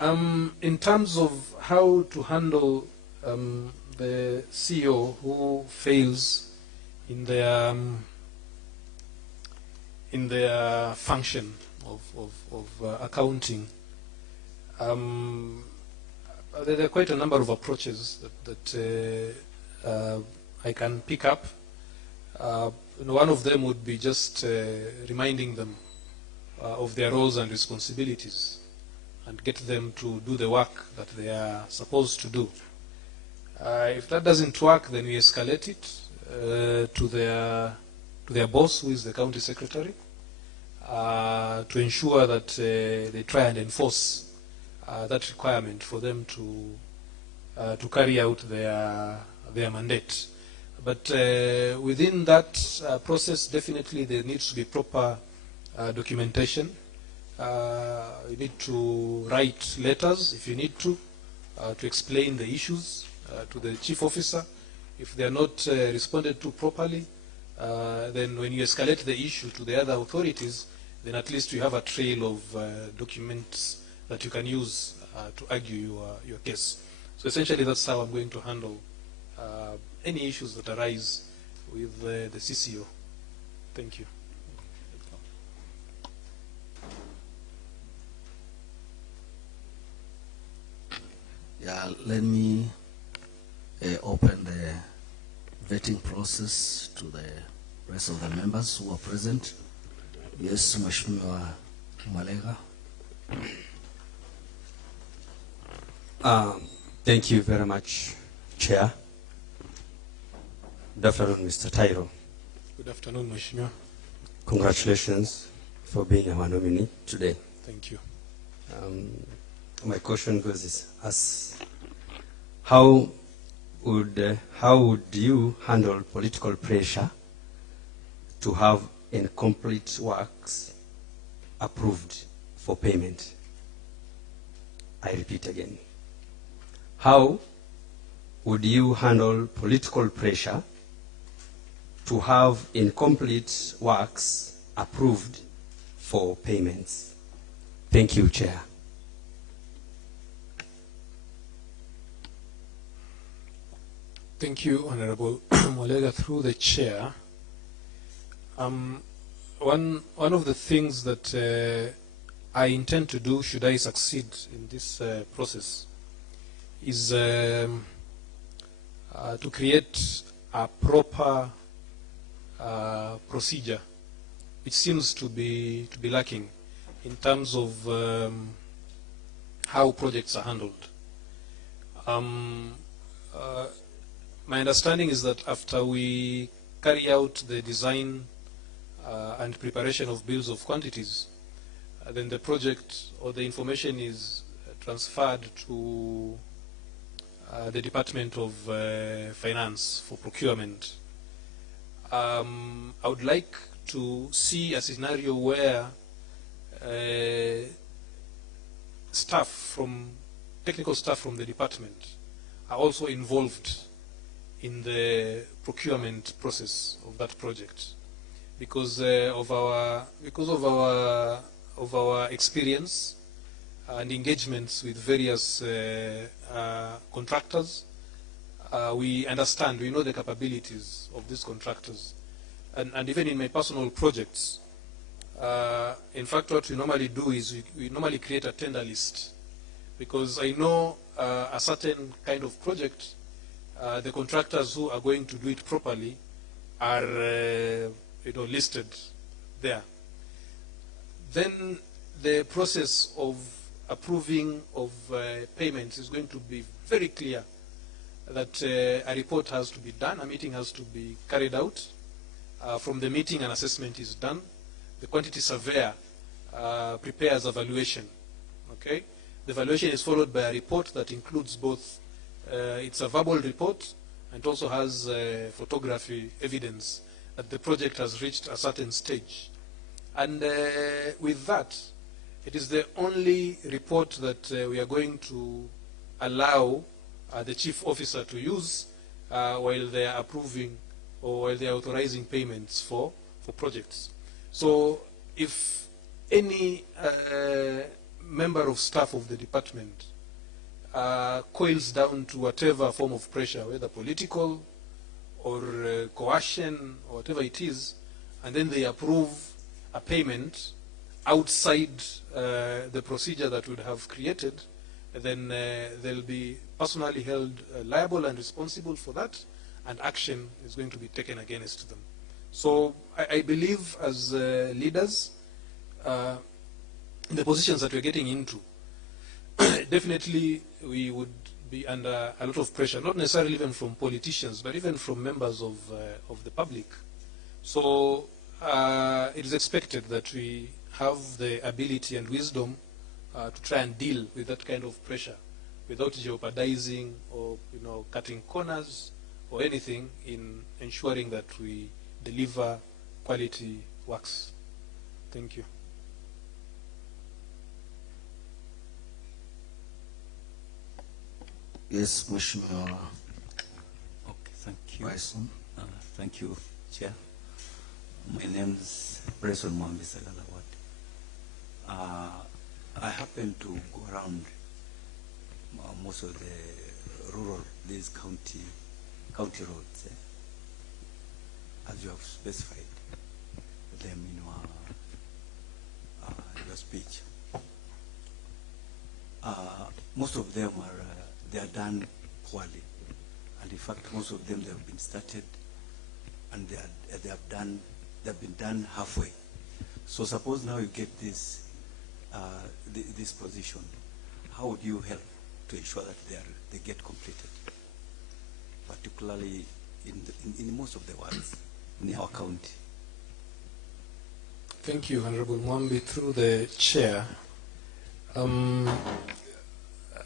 In terms of how to handle the CEO who fails in their function of accounting, there are quite a number of approaches that I can pick up. One of them would be just reminding them of their roles and responsibilities and get them to do the work that they are supposed to do. If that doesn't work, then we escalate it to their boss, who is the county secretary, to ensure that they try and enforce that requirement for them to carry out their mandate. But within that process, definitely there needs to be proper documentation. You need to write letters, if you need to explain the issues to the chief officer. If they are not responded to properly, then when you escalate the issue to the other authorities, then at least you have a trail of documents that you can use to argue your case. So essentially that's how I'm going to handle any issues that arise with the CCO. Thank you. Yeah, let me open the vetting process to the rest of the members who are present. Yes, Mheshimiwa Malega. Thank you very much, Chair. Good afternoon, Mr. Tairo. Good afternoon, Mheshimiwa. Congratulations for being our nominee today. Thank you. My question goes as how would you handle political pressure to have incomplete works approved for payment? I repeat again. How would you handle political pressure to have incomplete works approved for payments? Thank you, Chair. Thank you, Honorable Molega, through the chair. One of the things that I intend to do, should I succeed in this process, is to create a proper procedure, which seems to be lacking in terms of how projects are handled. My understanding is that after we carry out the design and preparation of bills of quantities, then the project or the information is transferred to the Department of Finance for procurement. I would like to see a scenario where staff from technical staff from the department are also involved in the procurement process of that project because of our experience and engagements with various contractors. We understand, we know the capabilities of these contractors. And even in my personal projects, in fact, what we normally do is we normally create a tender list because I know a certain kind of project, the contractors who are going to do it properly are listed there. Then the process of approving of payments is going to be very clear that a report has to be done, a meeting has to be carried out. From the meeting, an assessment is done. The quantity surveyor prepares a valuation. Okay? The valuation is followed by a report that includes both, it's a verbal report and also has photography evidence that the project has reached a certain stage. And with that, it is the only report that we are going to allow the chief officer to use while they are approving or while they are authorizing payments for projects. So if any member of staff of the department coils down to whatever form of pressure, whether political or coercion or whatever it is, and then they approve a payment outside the procedure that would have created, then they'll be personally held liable and responsible for that, and action is going to be taken against them. So I believe as leaders, in the positions that we're getting into, definitely we would be under a lot of pressure, not necessarily even from politicians, but even from members of the public. So it is expected that we have the ability and wisdom to try and deal with that kind of pressure without jeopardizing or cutting corners or anything in ensuring that we deliver quality works. Thank you. Yes, Mheshimiwa. Okay, thank you. Bryson. Thank you, Chair. My name is Bryson Mwambi Sagalawat. I happen to go around most of the rural, these county roads, as you have specified them in your speech. Most of them they are done poorly, and in fact, most of them they have been started, and they have been done halfway. So suppose now you get this this position, how would you help to ensure that they get completed, particularly in most of the wards in our county? Thank you, Honorable Mwambi. Through the chair,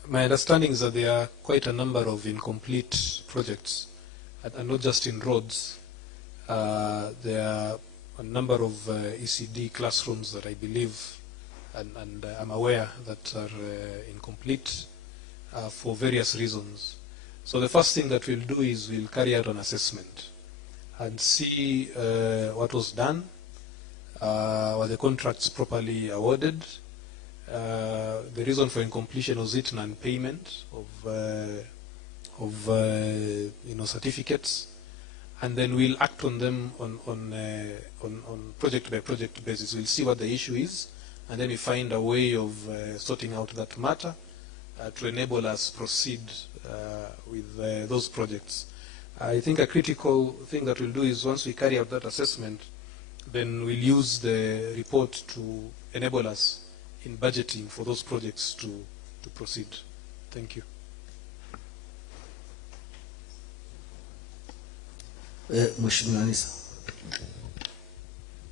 my understanding is that there are quite a number of incomplete projects, and not just in roads. There are a number of ECD classrooms that I believe and I'm aware that are incomplete for various reasons. So the first thing that we'll do is we'll carry out an assessment and see what was done, were the contracts properly awarded, the reason for incompletion was it non-payment of certificates, and then we'll act on them on project by project basis. We'll see what the issue is, and then we find a way of sorting out that matter to enable us proceed with those projects. I think a critical thing that we'll do is once we carry out that assessment, then we'll use the report to enable us in budgeting for those projects to proceed. Thank you. Mheshimiwa Anisa.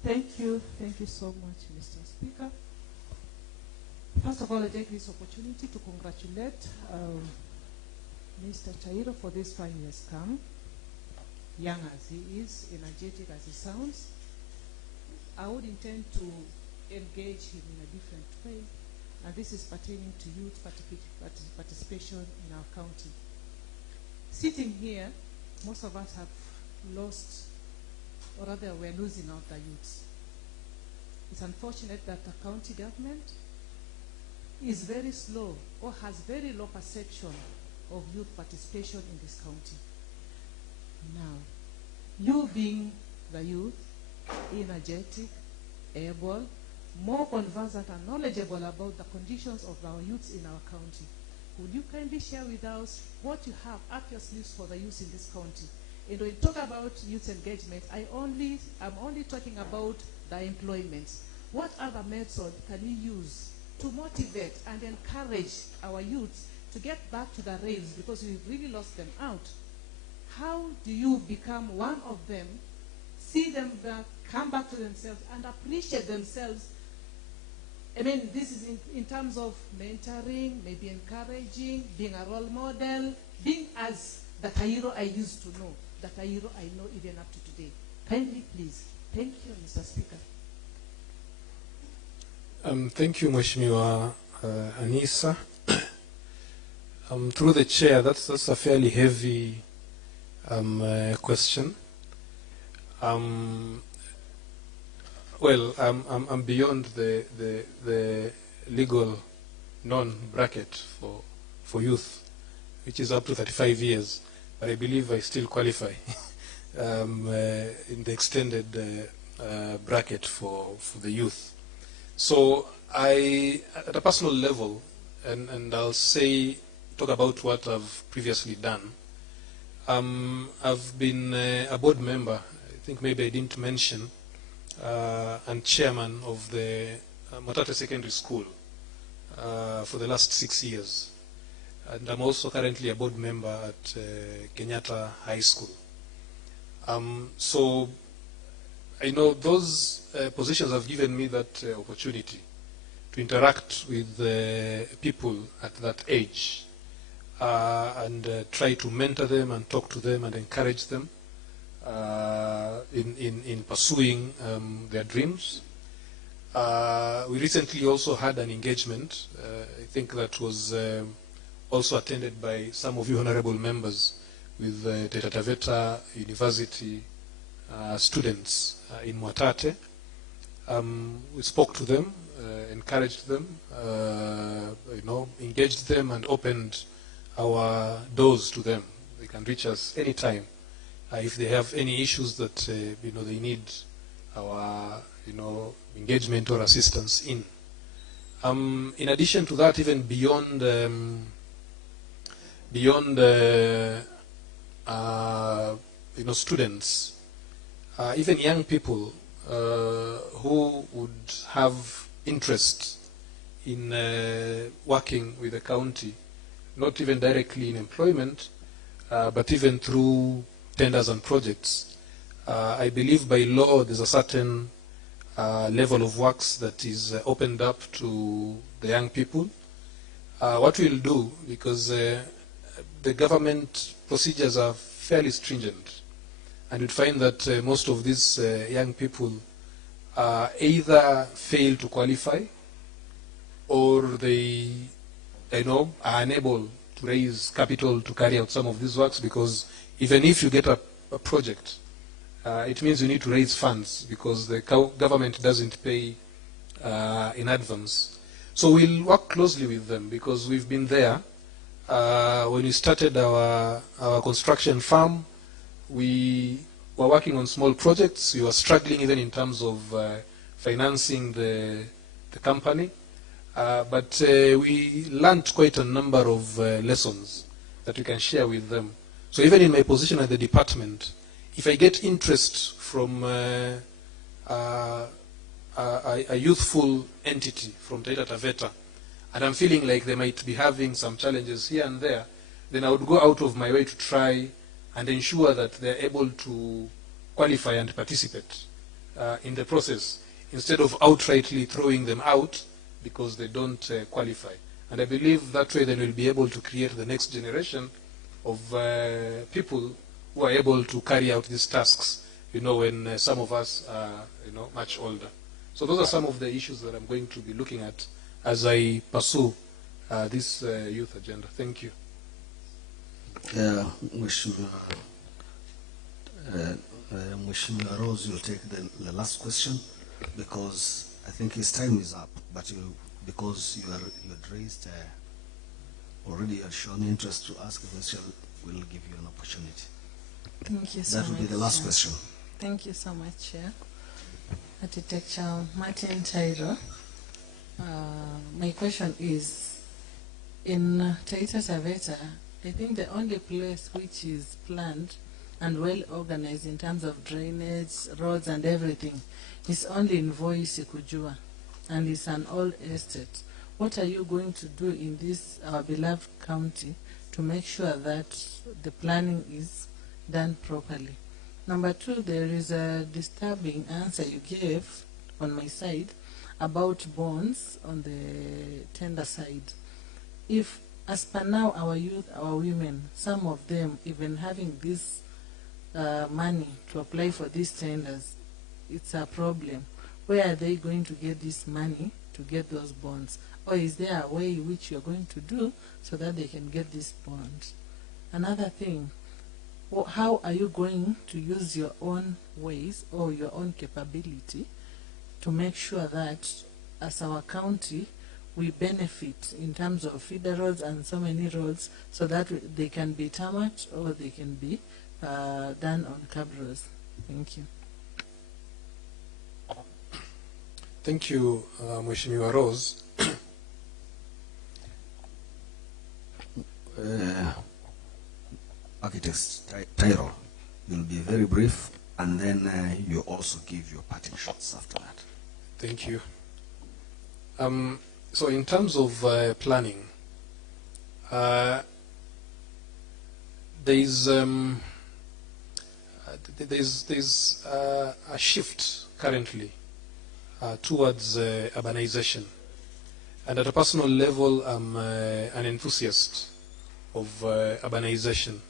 Thank you so much, Mr. Speaker. First of all, I take this opportunity to congratulate Mr. Tairo for this 5 years term. Young as he is, energetic as he sounds, I would intend to engage him in a different way and this is pertaining to youth participation in our county. Sitting here, most of us have lost, or rather we're losing out the youths. It's unfortunate that the county government is very slow or has very low perception of youth participation in this county. Now, you being the youth, energetic, able, more conversant and knowledgeable about the conditions of our youths in our county, would you kindly share with us what you have up your sleeves for the youth in this county? And when you talk about youth engagement, I'm only talking about the employment. What other method can we use to motivate and encourage our youth to get back to the rails, because we've really lost them out? How do you become one of them, see them back, come back to themselves and appreciate themselves? I mean, this is in terms of mentoring, maybe encouraging, being a role model, being as the Tairo I used to know, the Tairo I know even up to today. Kindly, please. Thank you, Mr. Speaker. Thank you, Mheshimiwa Anissa. Through the chair, that's a fairly heavy question. Well, I'm beyond the legal non-bracket for youth, which is up to 35 years. But I believe I still qualify in the extended bracket for the youth. So at a personal level, and I'll talk about what I've previously done. I've been a board member, I think maybe I didn't mention, and chairman of the Motate Secondary School for the last 6 years. And I'm also currently a board member at Kenyatta High School. So I know those positions have given me that opportunity to interact with people at that age and try to mentor them and talk to them and encourage them in pursuing their dreams. We recently also had an engagement, I think that was also attended by some of you honorable members, with Taita Taveta University students in Mwatate. We spoke to them, encouraged them, engaged them and opened our doors to them. They can reach us anytime if they have any issues that they need our engagement or assistance in. In addition to that, even beyond students, even young people who would have interest in working with the county, not even directly in employment, but even through tenders and projects. I believe by law there's a certain level of works that is opened up to the young people. What we'll do, because the government procedures are fairly stringent, and you'd find that most of these young people either fail to qualify, or they are unable to raise capital to carry out some of these works, because even if you get a project, it means you need to raise funds, because the government doesn't pay in advance. So we'll work closely with them, because we've been there. When we started our construction farm, we were working on small projects. We were struggling even in terms of financing the company. But we learned quite a number of lessons that we can share with them. So even in my position at the department, if I get interest from a youthful entity from Taita Taveta, and I'm feeling like they might be having some challenges here and there, then I would go out of my way to try and ensure that they're able to qualify and participate in the process, instead of outrightly throwing them out because they don't qualify. And I believe that way then we'll be able to create the next generation of people who are able to carry out these tasks, when some of us are, much older. So those are some of the issues that I'm going to be looking at as I pursue this youth agenda. Thank you. Mheshimiwa Rose, you'll take the last question because I think his time is up. But because you had raised already, you had shown interest to ask a question, we'll give you an opportunity. Thank you so much. That will be the last question. Thank you so much, Chair. Architect Martin Tairo. My question is, in Taita Taveta, I think the only place which is planned and well organized in terms of drainage, roads and everything is only in Voi Sikujua, and it's an old estate. What are you going to do in this, our beloved county, to make sure that the planning is done properly? Number two, there is a disturbing answer you gave on my side about bonds on the tender side. If, as per now, our youth, our women, some of them even having this money to apply for these tenders, it's a problem. Where are they going to get this money to get those bonds? Or is there a way which you're going to do so that they can get these bonds? Another thing, how are you going to use your own ways or your own capability to make sure that as our county we benefit in terms of feeder roads and so many roads so that they can be tarmacked or they can be done on curb roads? Thank you. Thank you, Mheshimiwa Rose. Architect Tairo, you'll be very brief, and then you also give your parting shots after that. Thank you. So in terms of planning, there's a shift currently towards urbanization. And at a personal level, I'm an enthusiast of urbanization.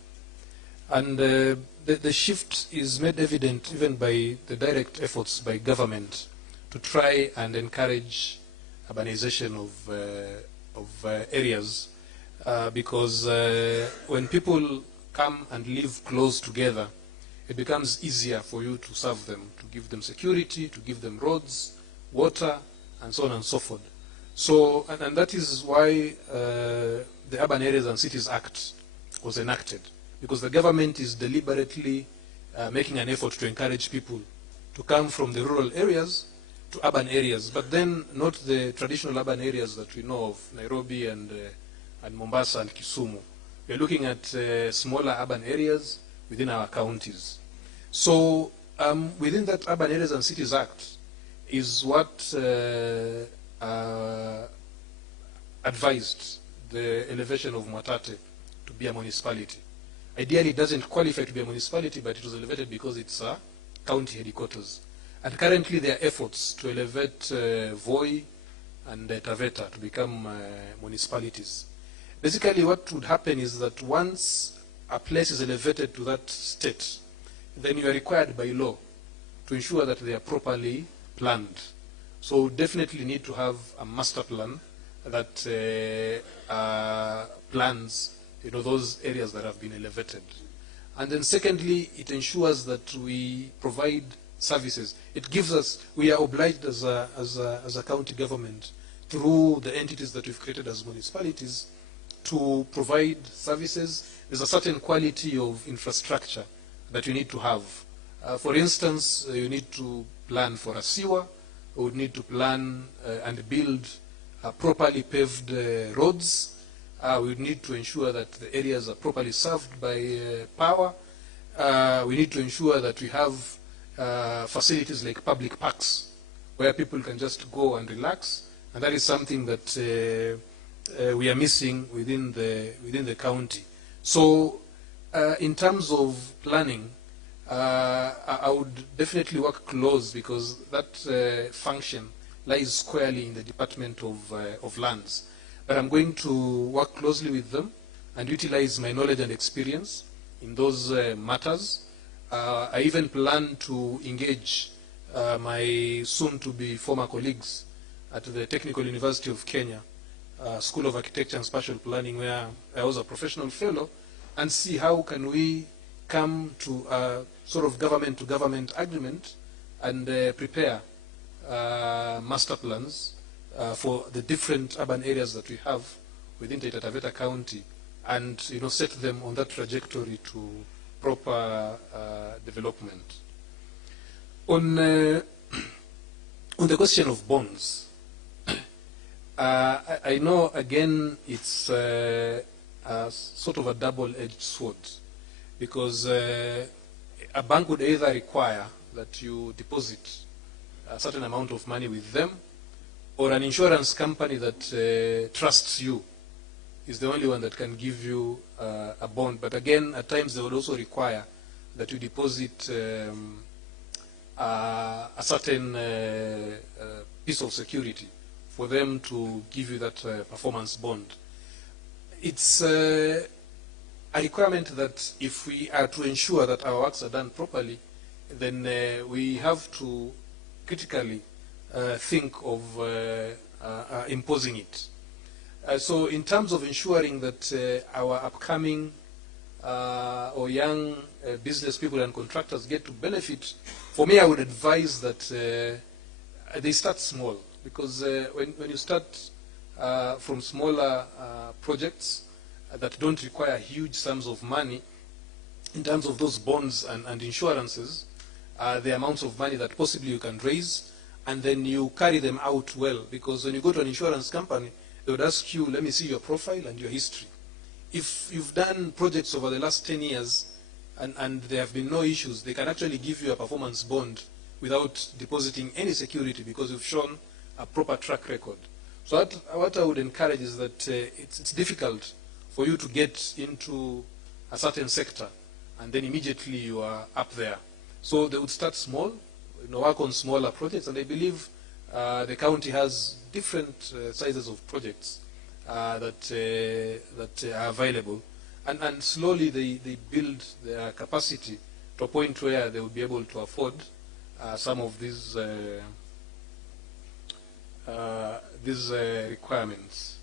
And the shift is made evident even by the direct efforts by government to try and encourage urbanization of areas because when people come and live close together, it becomes easier for you to serve them, to give them security, to give them roads, water, and so on and so forth. So, and that is why the Urban Areas and Cities Act was enacted, because the government is deliberately making an effort to encourage people to come from the rural areas to urban areas, but then not the traditional urban areas that we know of, Nairobi and Mombasa and Kisumu. We're looking at smaller urban areas within our counties. So within that Urban Areas and Cities Act is what advised the elevation of Mwatate to be a municipality. Ideally, it doesn't qualify to be a municipality, but it was elevated because it's a county headquarters. And currently there are efforts to elevate Voi and Taveta to become municipalities. Basically what would happen is that once a place is elevated to that state, then you are required by law to ensure that they are properly planned. So definitely need to have a master plan that plans those areas that have been elevated. And then secondly, it ensures that we provide services. It gives us, we are obliged as a county government through the entities that we've created as municipalities to provide services. There's a certain quality of infrastructure that you need to have. For instance, you need to plan for a sewer, you would need to plan and build properly paved roads. We would need to ensure that the areas are properly served by power. We need to ensure that we have facilities like public parks where people can just go and relax, and that is something that we are missing within the county. So in terms of planning, I would definitely work close, because that function lies squarely in the Department of Lands. But I'm going to work closely with them and utilize my knowledge and experience in those matters. I even plan to engage my soon-to-be former colleagues at the Technical University of Kenya, School of Architecture and Spatial Planning, where I was a professional fellow, and see how can we come to a sort of government-to-government agreement and prepare master plans for the different urban areas that we have within Taita Taveta County, and set them on that trajectory to proper development. On the question of bonds, I know again it's a sort of a double-edged sword, because a bank would either require that you deposit a certain amount of money with them, or an insurance company that trusts you is the only one that can give you a bond. But again, at times they would also require that you deposit a certain piece of security for them to give you that performance bond. It's a requirement that if we are to ensure that our works are done properly, then we have to critically think of imposing it. So in terms of ensuring that our upcoming or young business people and contractors get to benefit, for me I would advise that they start small, because when you start from smaller projects that don't require huge sums of money, in terms of those bonds and insurances, the amounts of money that possibly you can raise, and then you carry them out well, because when you go to an insurance company, they would ask you, let me see your profile and your history. If you've done projects over the last 10 years and there have been no issues, they can actually give you a performance bond without depositing any security, because you've shown a proper track record. So what I would encourage is that it's difficult for you to get into a certain sector and then immediately you are up there. So they would start small, work on smaller projects, and I believe the county has different sizes of projects that are available, and slowly they build their capacity to a point where they will be able to afford some of these requirements.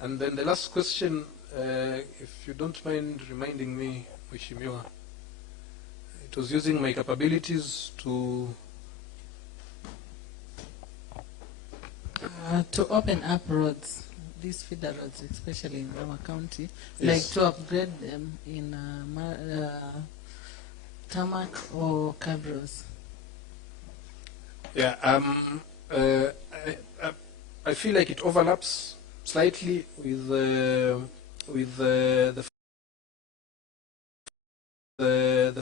And then the last question, if you don't mind reminding me, Mheshimiwa, it was using my capabilities to open up roads, these feeder roads, especially in our county, Yes. like to upgrade them in tarmac or cabros. Yeah, I feel like it overlaps slightly with the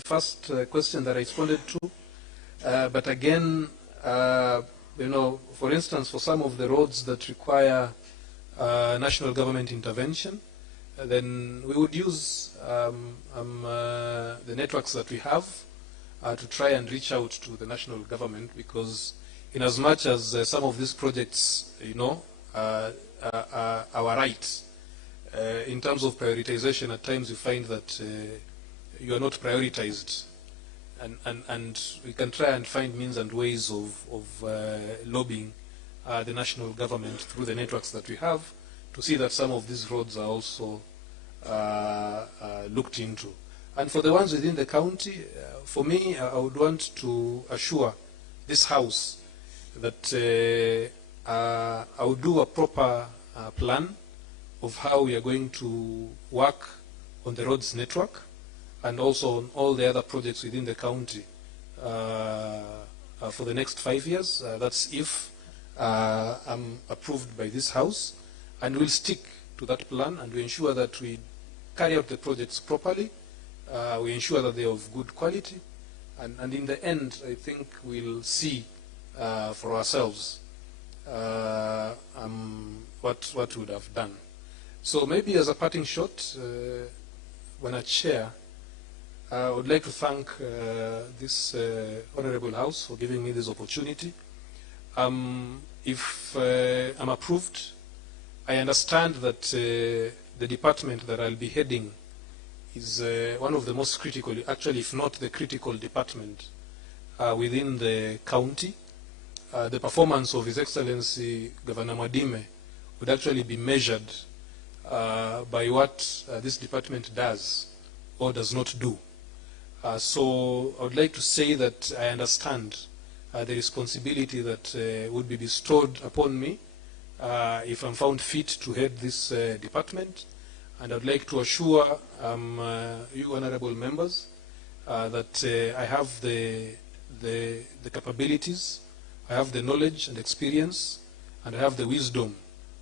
first question that I responded to, but again, for instance, for some of the roads that require national government intervention, then we would use the networks that we have to try and reach out to the national government, because in as much as some of these projects, are our right, in terms of prioritization, at times you find that you are not prioritized. And we can try and find means and ways of lobbying the national government through the networks that we have to see that some of these roads are also looked into. And for the ones within the county, for me, I would want to assure this House that I would do a proper plan of how we are going to work on the roads network and also on all the other projects within the county for the next 5 years. That's if I'm approved by this House, and we'll stick to that plan and we ensure that we carry out the projects properly, we ensure that they are of good quality, and in the end, I think we'll see for ourselves what we would have done. So maybe as a parting shot, when I chair, I would like to thank this Honorable House for giving me this opportunity. If I'm approved, I understand that the department that I'll be heading is one of the most critical, actually if not the critical department within the county. the performance of His Excellency Governor Mwadime would actually be measured by what this department does or does not do. So I would like to say that I understand the responsibility that would be bestowed upon me if I'm found fit to head this department. And I would like to assure you honorable members that I have the capabilities, I have the knowledge and experience, and I have the wisdom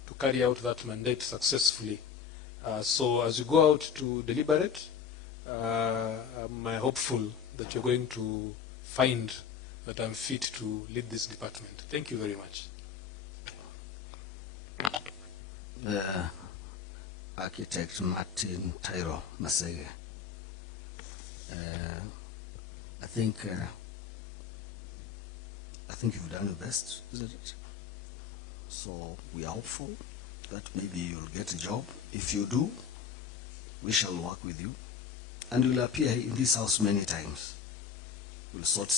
to carry out that mandate successfully. So as you go out to deliberate, I'm hopeful that you're going to find that I'm fit to lead this department. Thank you very much. Architect Martin Tairo Maseghe. I think you've done your best, isn't it? So we are hopeful that maybe you'll get a job. If you do, we shall work with you, and you'll appear in this house many times. We'll sort